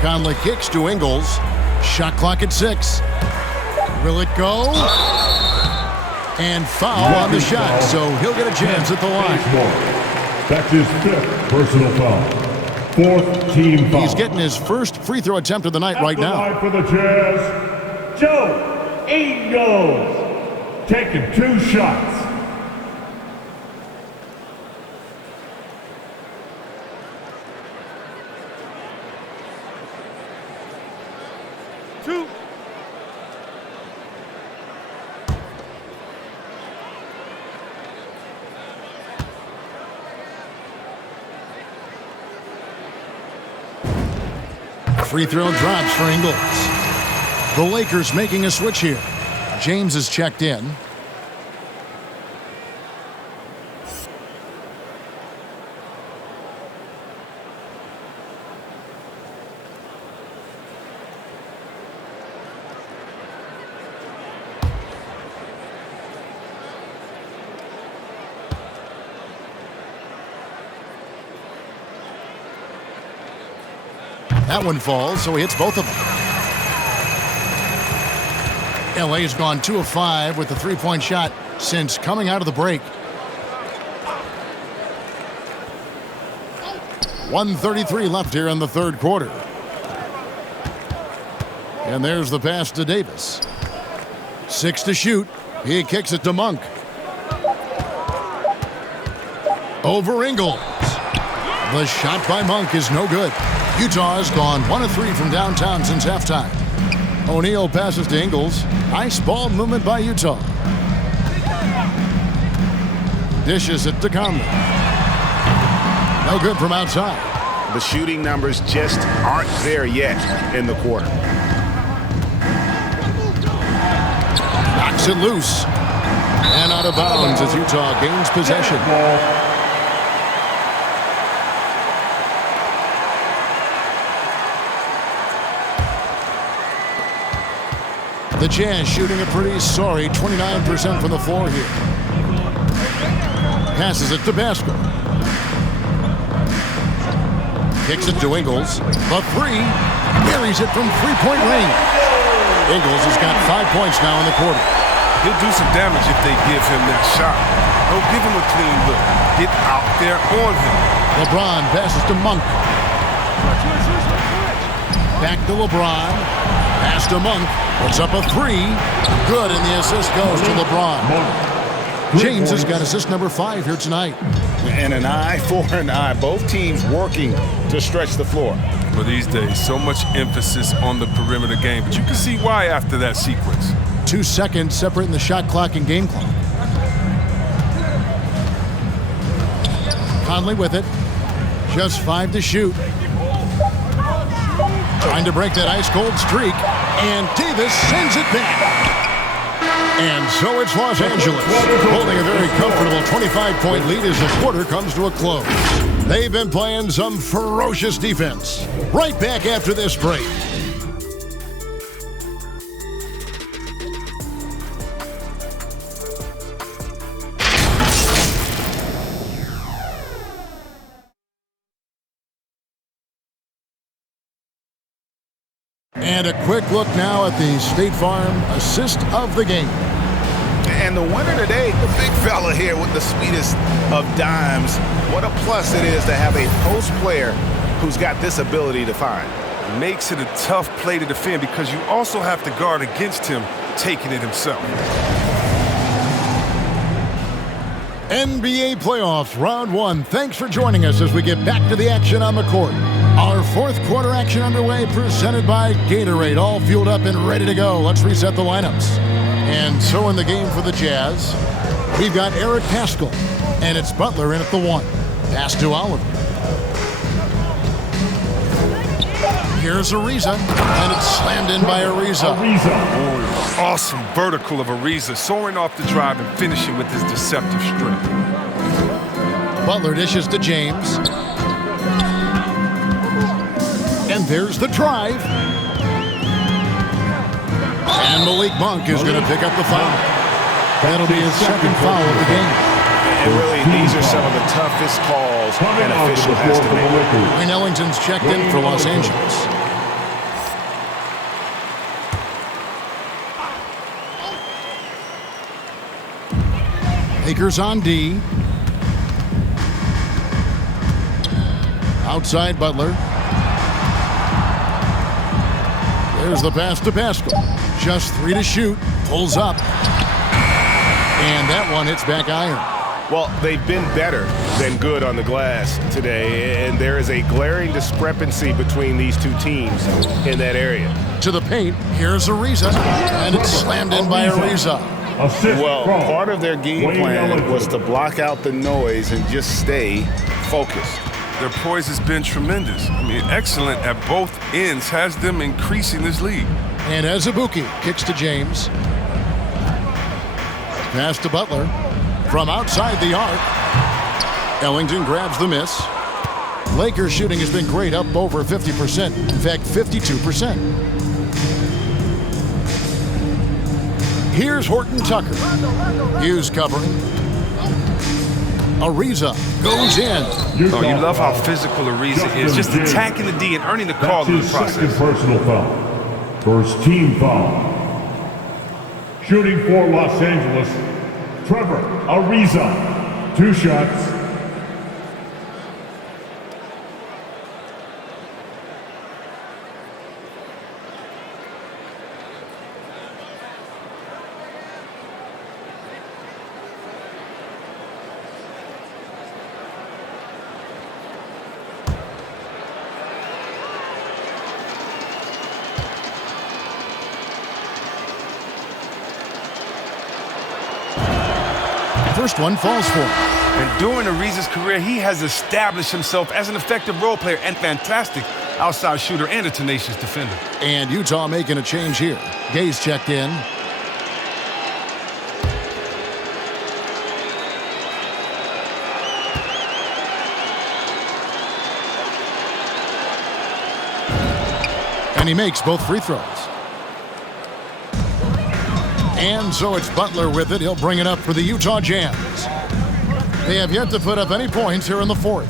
Conley kicks to Ingles. Shot clock at 6. Will it go? And foul on the shot, so he'll get a chance at the line. That's his 5th personal foul. 4th team foul. He's getting his first free throw attempt of the night right now. For the Jazz, Joe Ingles, taking 2 shots. Free throw drops for Ingles. The Lakers making a switch here. James is checked in. That one falls, so he hits both of them. LA's gone 2 of 5 with the 3-point shot since coming out of the break. 1:33 left here in the third quarter. And there's the pass to Davis. 6 to shoot. He kicks it to Monk. Over Ingles. The shot by Monk is no good. Utah has gone 1 of 3 from downtown since halftime. O'Neal passes to Ingles. Nice ball movement by Utah. Dishes it to Conley. No good from outside. The shooting numbers just aren't there yet in the quarter. Knocks it loose. And out of bounds as Utah gains possession. The Jazz shooting a pretty sorry 29% from the floor here. Passes it to Pascal. Kicks it to Ingles. The 3. Buries it from 3-point range. Ingles has got 5 points now in the quarter. He'll do some damage if they give him that shot. Don't give him a clean look. Get out there on him. LeBron passes to Monk. Back to LeBron. Pass to Monk. Puts up a 3. Good, and the assist goes to LeBron. James has got assist number 5 here tonight. And an eye for an eye. Both teams working to stretch the floor. Well, these days, so much emphasis on the perimeter game, but you can see why after that sequence. 2 seconds separating the shot clock and game clock. Conley with it. Just 5 to shoot. Trying to break that ice-cold streak. And Davis sends it back. And so it's Los Angeles, holding a very comfortable 25-point lead as the quarter comes to a close. They've been playing some ferocious defense. Right back after this break. And a quick look now at the State Farm assist of the game. And the winner today, the big fella here with the sweetest of dimes. What a plus it is to have a post player who's got this ability to find. makes it a tough play to defend because you also have to guard against him taking it himself. NBA playoffs, round 1. Thanks for joining us as we get back to the action on the court. Our fourth quarter action underway, presented by Gatorade. All fueled up and ready to go. Let's reset the lineups. And so in the game for the Jazz, we've got Eric Paschall, and it's Butler in at the 1. Pass to Oliver. Here's Ariza, and it's slammed in by Ariza. Oh, awesome vertical of Ariza, soaring off the drive and finishing with his deceptive strength. Butler dishes to James. And there's the drive. And Malik Monk is going to pick up the foul. That'll be his second foul of the game. And really, these are some of the toughest calls an official has to make. Wayne Ellington's checked in for Los Angeles. Lakers on D. Outside Butler. There's the pass to Paschall. Just 3 to shoot. Pulls up. And that one hits back iron. Well, they've been better than good on the glass today, and there is a glaring discrepancy between these two teams in that area. To the paint, here's Ariza, and it's slammed in by Ariza. Well, part of their game plan was to block out the noise and just stay focused. Their poise has been tremendous. I mean, excellent at both ends, has them increasing this lead. And Azubuike kicks to James. Pass to Butler. From outside the arc, Ellington grabs the miss. Lakers shooting has been great, up over 50%. In fact, 52%. Here's Horton Tucker. Hughes covering. Ariza goes in. Oh, you love how physical Ariza is, just attacking the D and earning the call in the process. Second personal foul. First team foul. Shooting for Los Angeles, Trevor Ariza. 2 shots. First one falls for him. And during Ariza's career, he has established himself as an effective role player and fantastic outside shooter and a tenacious defender. And Utah making a change here. Gay's checked in. And he makes both free throws. And so it's Butler with it. He'll bring it up for the Utah Jazz. They have yet to put up any points here in the fourth.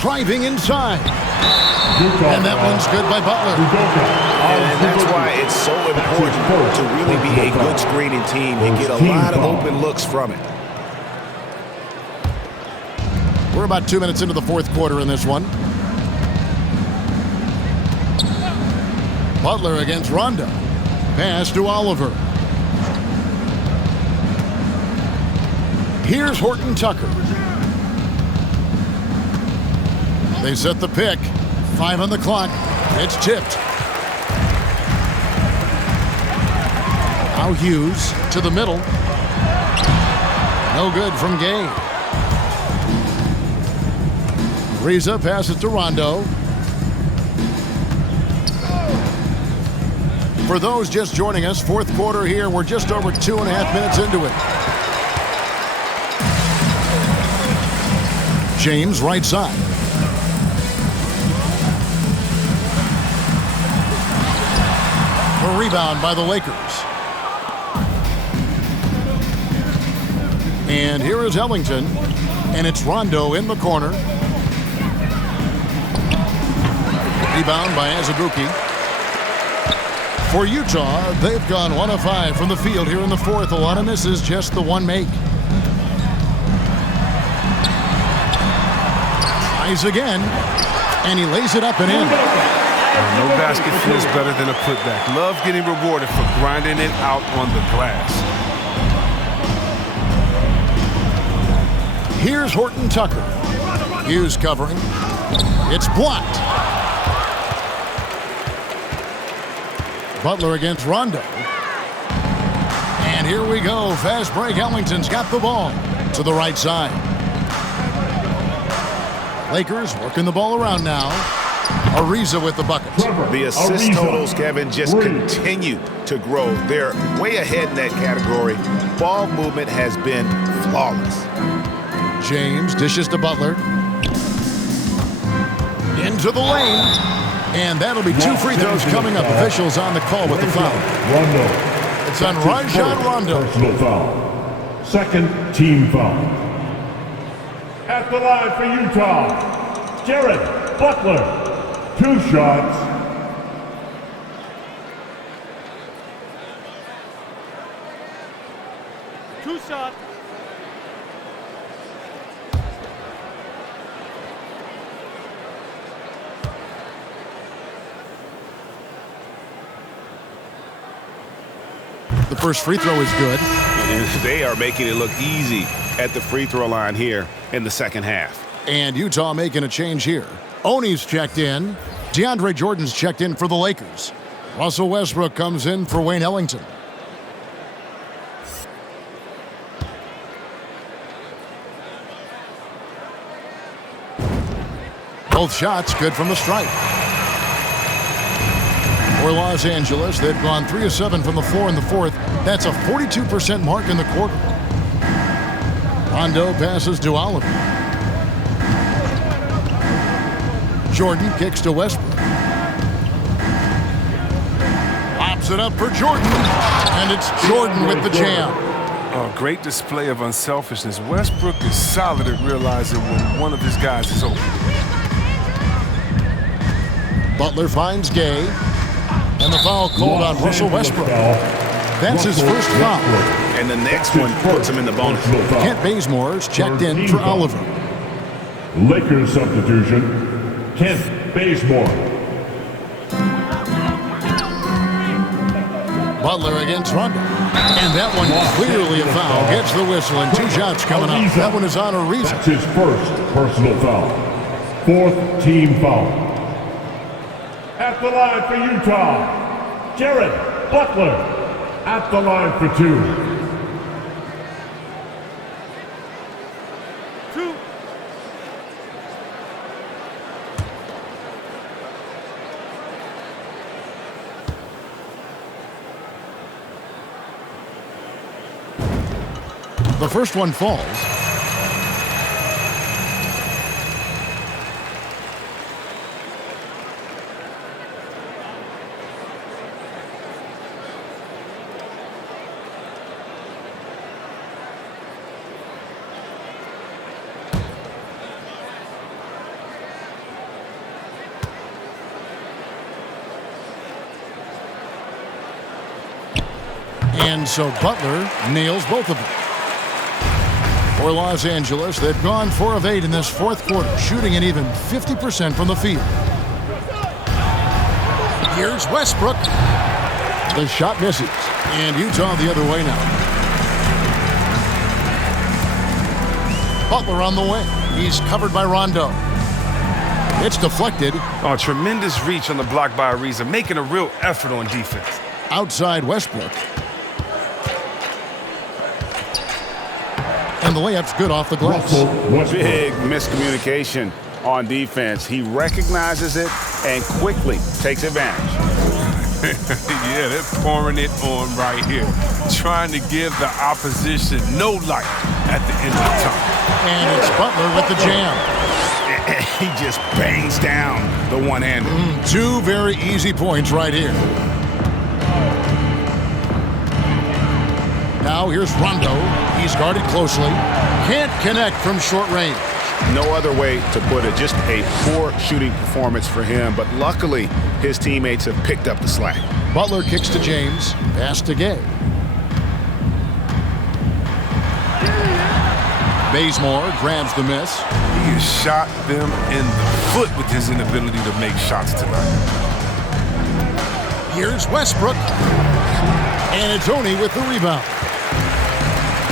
Driving inside. And that one's good by Butler. And that's why it's so important to really be a good screening team and get a lot of open looks from it. We're about 2 minutes into the fourth quarter in this one. Butler against Rondo. Pass to Oliver. Here's Horton Tucker. They set the pick. 5 on the clock. It's tipped. Now Hughes to the middle. No good from Gay. Ariza passes to Rondo. For those just joining us, fourth quarter here. We're just over 2.5 minutes into it. James, right side. A rebound by the Lakers. And here is Ellington. And it's Rondo in the corner. Rebound by Azubuike. For Utah, they've gone 1 of 5 from the field here in the fourth. A lot of misses, just the one make. Tries again, and he lays it up and in. No basket feels better than a putback. Love getting rewarded for grinding it out on the glass. Here's Horton Tucker. Hughes covering. It's blocked. Butler against Rondo. And here we go. Fast break. Ellington's got the ball to the right side. Lakers working the ball around now. Ariza with the buckets. The assist totals, Kevin, just continue to grow. They're way ahead in that category. Ball movement has been flawless. James dishes to Butler. Into the lane. And that'll be 2 free throws coming up. Officials on the call with the foul. Rondo. It's on Rajon Rondo. Personal foul. Second team foul. At the line for Utah, Jared Butler. 2 shots. The first free throw is good. And they are making it look easy at the free throw line here in the second half. And Utah making a change here. Oni's checked in. DeAndre Jordan's checked in for the Lakers. Russell Westbrook comes in for Wayne Ellington. Both shots good from the stripe. For Los Angeles, they've gone 3 of 7 from the floor in the fourth. That's a 42% mark in the quarter. Rondo passes to Oliver. Jordan kicks to Westbrook. Pops it up for Jordan. And it's Jordan with the jam. A great display of unselfishness. Westbrook is solid at realizing when one of his guys is open. Butler finds Gay. And the foul called on Russell Westbrook. That's his first foul. And the next one puts him in the bonus. Kent Bazemore's checked in for Oliver. Lakers substitution, Kent Bazemore. Butler against Rondo. And that one clearly a foul. Gets the whistle and 2 shots coming up. That one is on Ariza. That's his first personal foul. 4th team foul. At the line for Utah, Jared Butler. At the line for 2. The first one falls. And so Butler nails both of them. For Los Angeles, they've gone 4 of 8 in this fourth quarter, shooting an even 50% from the field. Here's Westbrook. The shot misses. And Utah the other way now. Butler on the wing. He's covered by Rondo. It's deflected. Oh, tremendous reach on the block by Ariza, making a real effort on defense. Outside Westbrook. And the layup's good off the glass. Big miscommunication on defense. He recognizes it and quickly takes advantage. Yeah, they're pouring it on right here. Trying to give the opposition no light at the end of the tunnel. And it's Butler with the jam. He just bangs down the one-hander. 2 very easy points right here. Now here's Rondo. He's guarded closely. Can't connect from short range. No other way to put it. Just a poor shooting performance for him. But luckily, his teammates have picked up the slack. Butler kicks to James. Pass to Gay. Bazemore grabs the miss. He has shot them in the foot with his inability to make shots tonight. Here's Westbrook. And it's Oni with the rebound.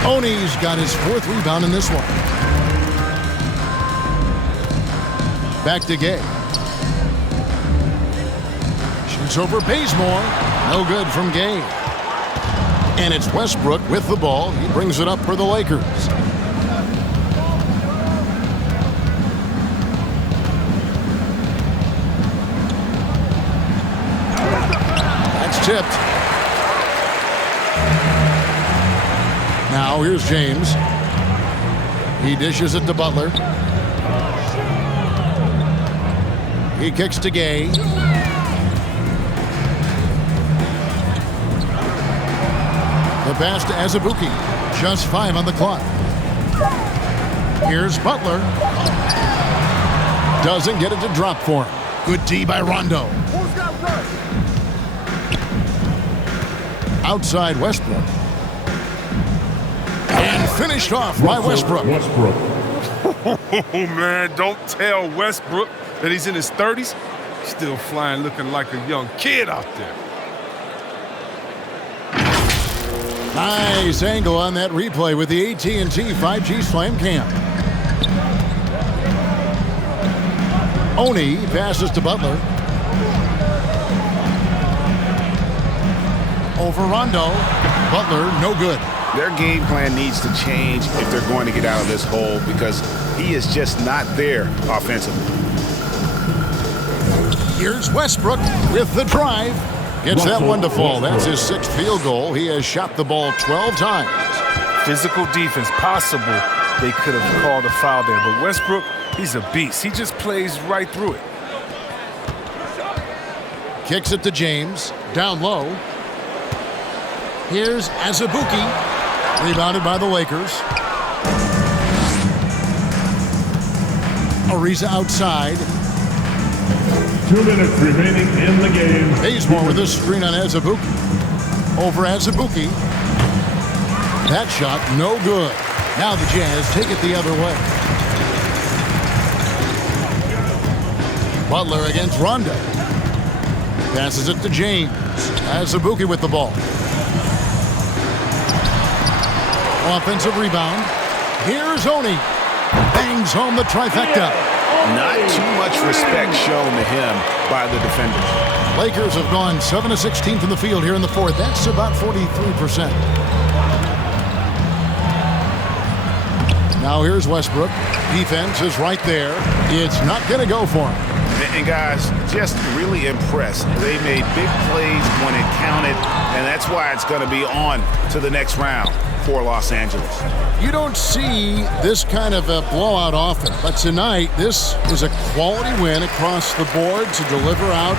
Oni's got his 4th rebound in this one. Back to Gay. Shoots over Bazemore. No good from Gay. And it's Westbrook with the ball. He brings it up for the Lakers. That's tipped. Now here's James. He dishes it to Butler. He kicks to Gay. The pass to Azubuike. Just 5 on the clock. Here's Butler. Doesn't get it to drop for him. Good D by Rondo. Outside Westbrook. And finished off by Westbrook. Oh, man, don't tell Westbrook that he's in his 30s. Still flying, looking like a young kid out there. Nice angle on that replay with the AT&T 5G Slam Cam. Oni passes to Butler. Over Rondo. Butler, no good. Their game plan needs to change if they're going to get out of this hole because he is just not there offensively. Here's Westbrook with the drive. Gets that one to fall. That's his 6th field goal. He has shot the ball 12 times. Physical defense, possible they could have called a foul there. But Westbrook, he's a beast. He just plays right through it. Kicks it to James. Down low. Here's Azubuike. Rebounded by the Lakers. Ariza outside. 2 minutes remaining in the game. Bazemore with this screen on Azubuike. Over Azubuike. That shot, no good. Now the Jazz take it the other way. Butler against Rondo. Passes it to James. Azubuike with the ball. Offensive rebound. Here's Oni. Bangs home the trifecta. Not too much respect shown to him by the defenders. Lakers have gone 7 of 16 from the field here in the 4th. That's about 43%. Now here's Westbrook. Defense is right there. It's not going to go for him. And guys, just really impressed. They made big plays when it counted, and that's why it's going to be on to the next round for Los Angeles. You don't see this kind of a blowout often, but tonight this is a quality win across the board to deliver out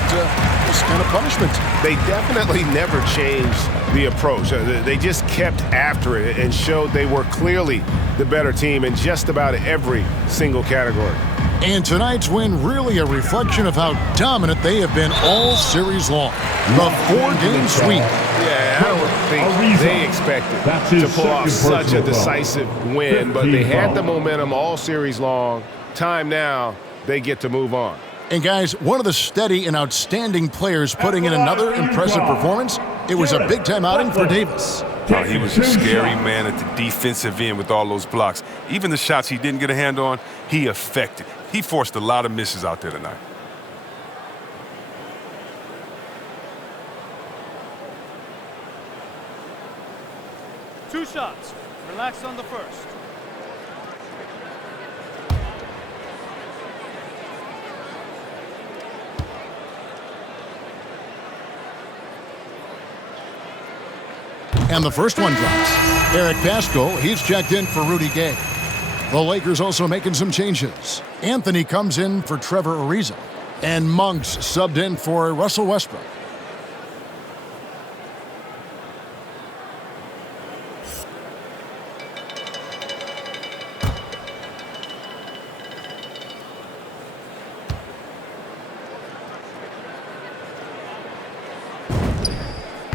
this kind of punishment. They definitely never changed the approach. They just kept after it and showed they were clearly the better team in just about every single category. And tonight's win really a reflection of how dominant they have been all series long. The 4-game sweep. Yeah, I don't think they expected to pull off such a decisive win, but they had the momentum all series long. Time now, they get to move on. And guys, one of the steady and outstanding players putting in another impressive performance. It was a big-time outing for Davis. Oh, he was a scary man at the defensive end with all those blocks. Even the shots he didn't get a hand on, he affected. He forced a lot of misses out there tonight. Two shots. Relax on the first. And the first one drops. Eric Pascal, he's checked in for Rudy Gay. The Lakers also making some changes. Anthony comes in for Trevor Ariza. And Monks subbed in for Russell Westbrook.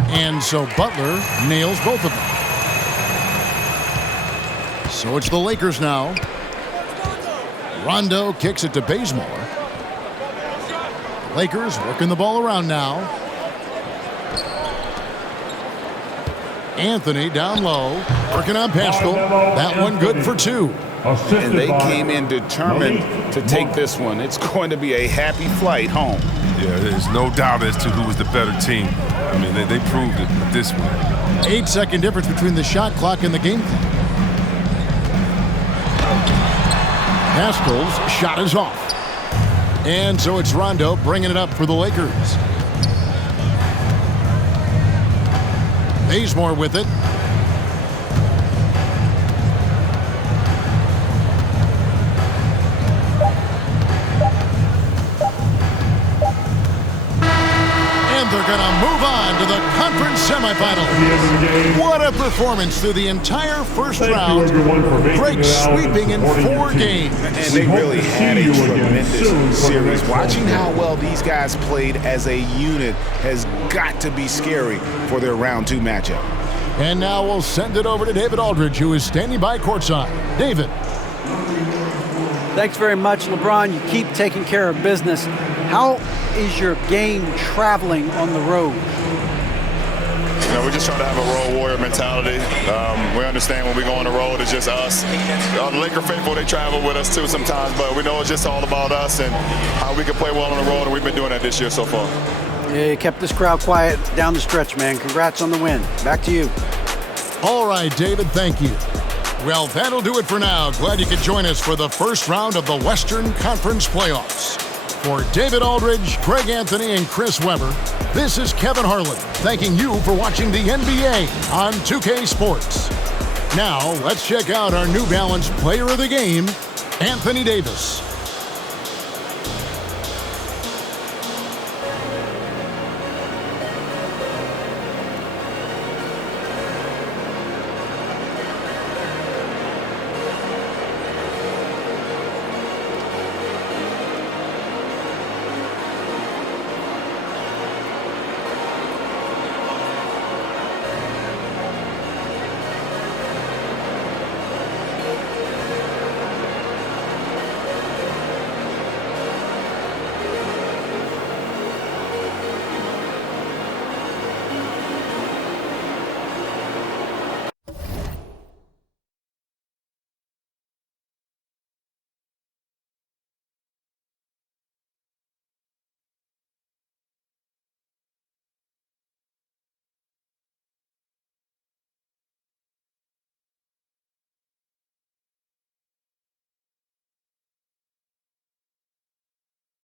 And so Butler nails both of them. So it's the Lakers now. Rondo kicks it to Bazemore. Lakers working the ball around now. Anthony down low, working on Pascal. That one good for 2. And they came in determined to take this one. It's going to be a happy flight home. Yeah, there's no doubt as to who was the better team. I mean, they proved it with this one. 8-second difference between the shot clock and the game clock. Pascal's shot is off. And so it's Rondo bringing it up for the Lakers. Bazemore with it. And they're going to move on to the conference semifinals. What a performance through the entire first round. Great sweeping in 4 games. And they really had a tremendous series. Watching how well these guys played as a unit has got to be scary for their round 2 matchup. And now we'll send it over to David Aldridge, who is standing by courtside. David. Thanks very much, LeBron. You keep taking care of business. How is your game traveling on the road? We're just trying to have a road warrior mentality. We understand when we go on the road, it's just us. The Laker faithful, they travel with us too sometimes, but we know it's just all about us and how we can play well on the road, and we've been doing that this year so far. Yeah, you kept this crowd quiet down the stretch, man. Congrats on the win. Back to you. All right, David, thank you. Well, that'll do it for now. Glad you could join us for the first round of the Western Conference Playoffs. For David Aldridge, Greg Anthony, and Chris Webber, this is Kevin Harlan, thanking you for watching the NBA on 2K Sports. Now, let's check out our New Balance Player of the Game, Anthony Davis.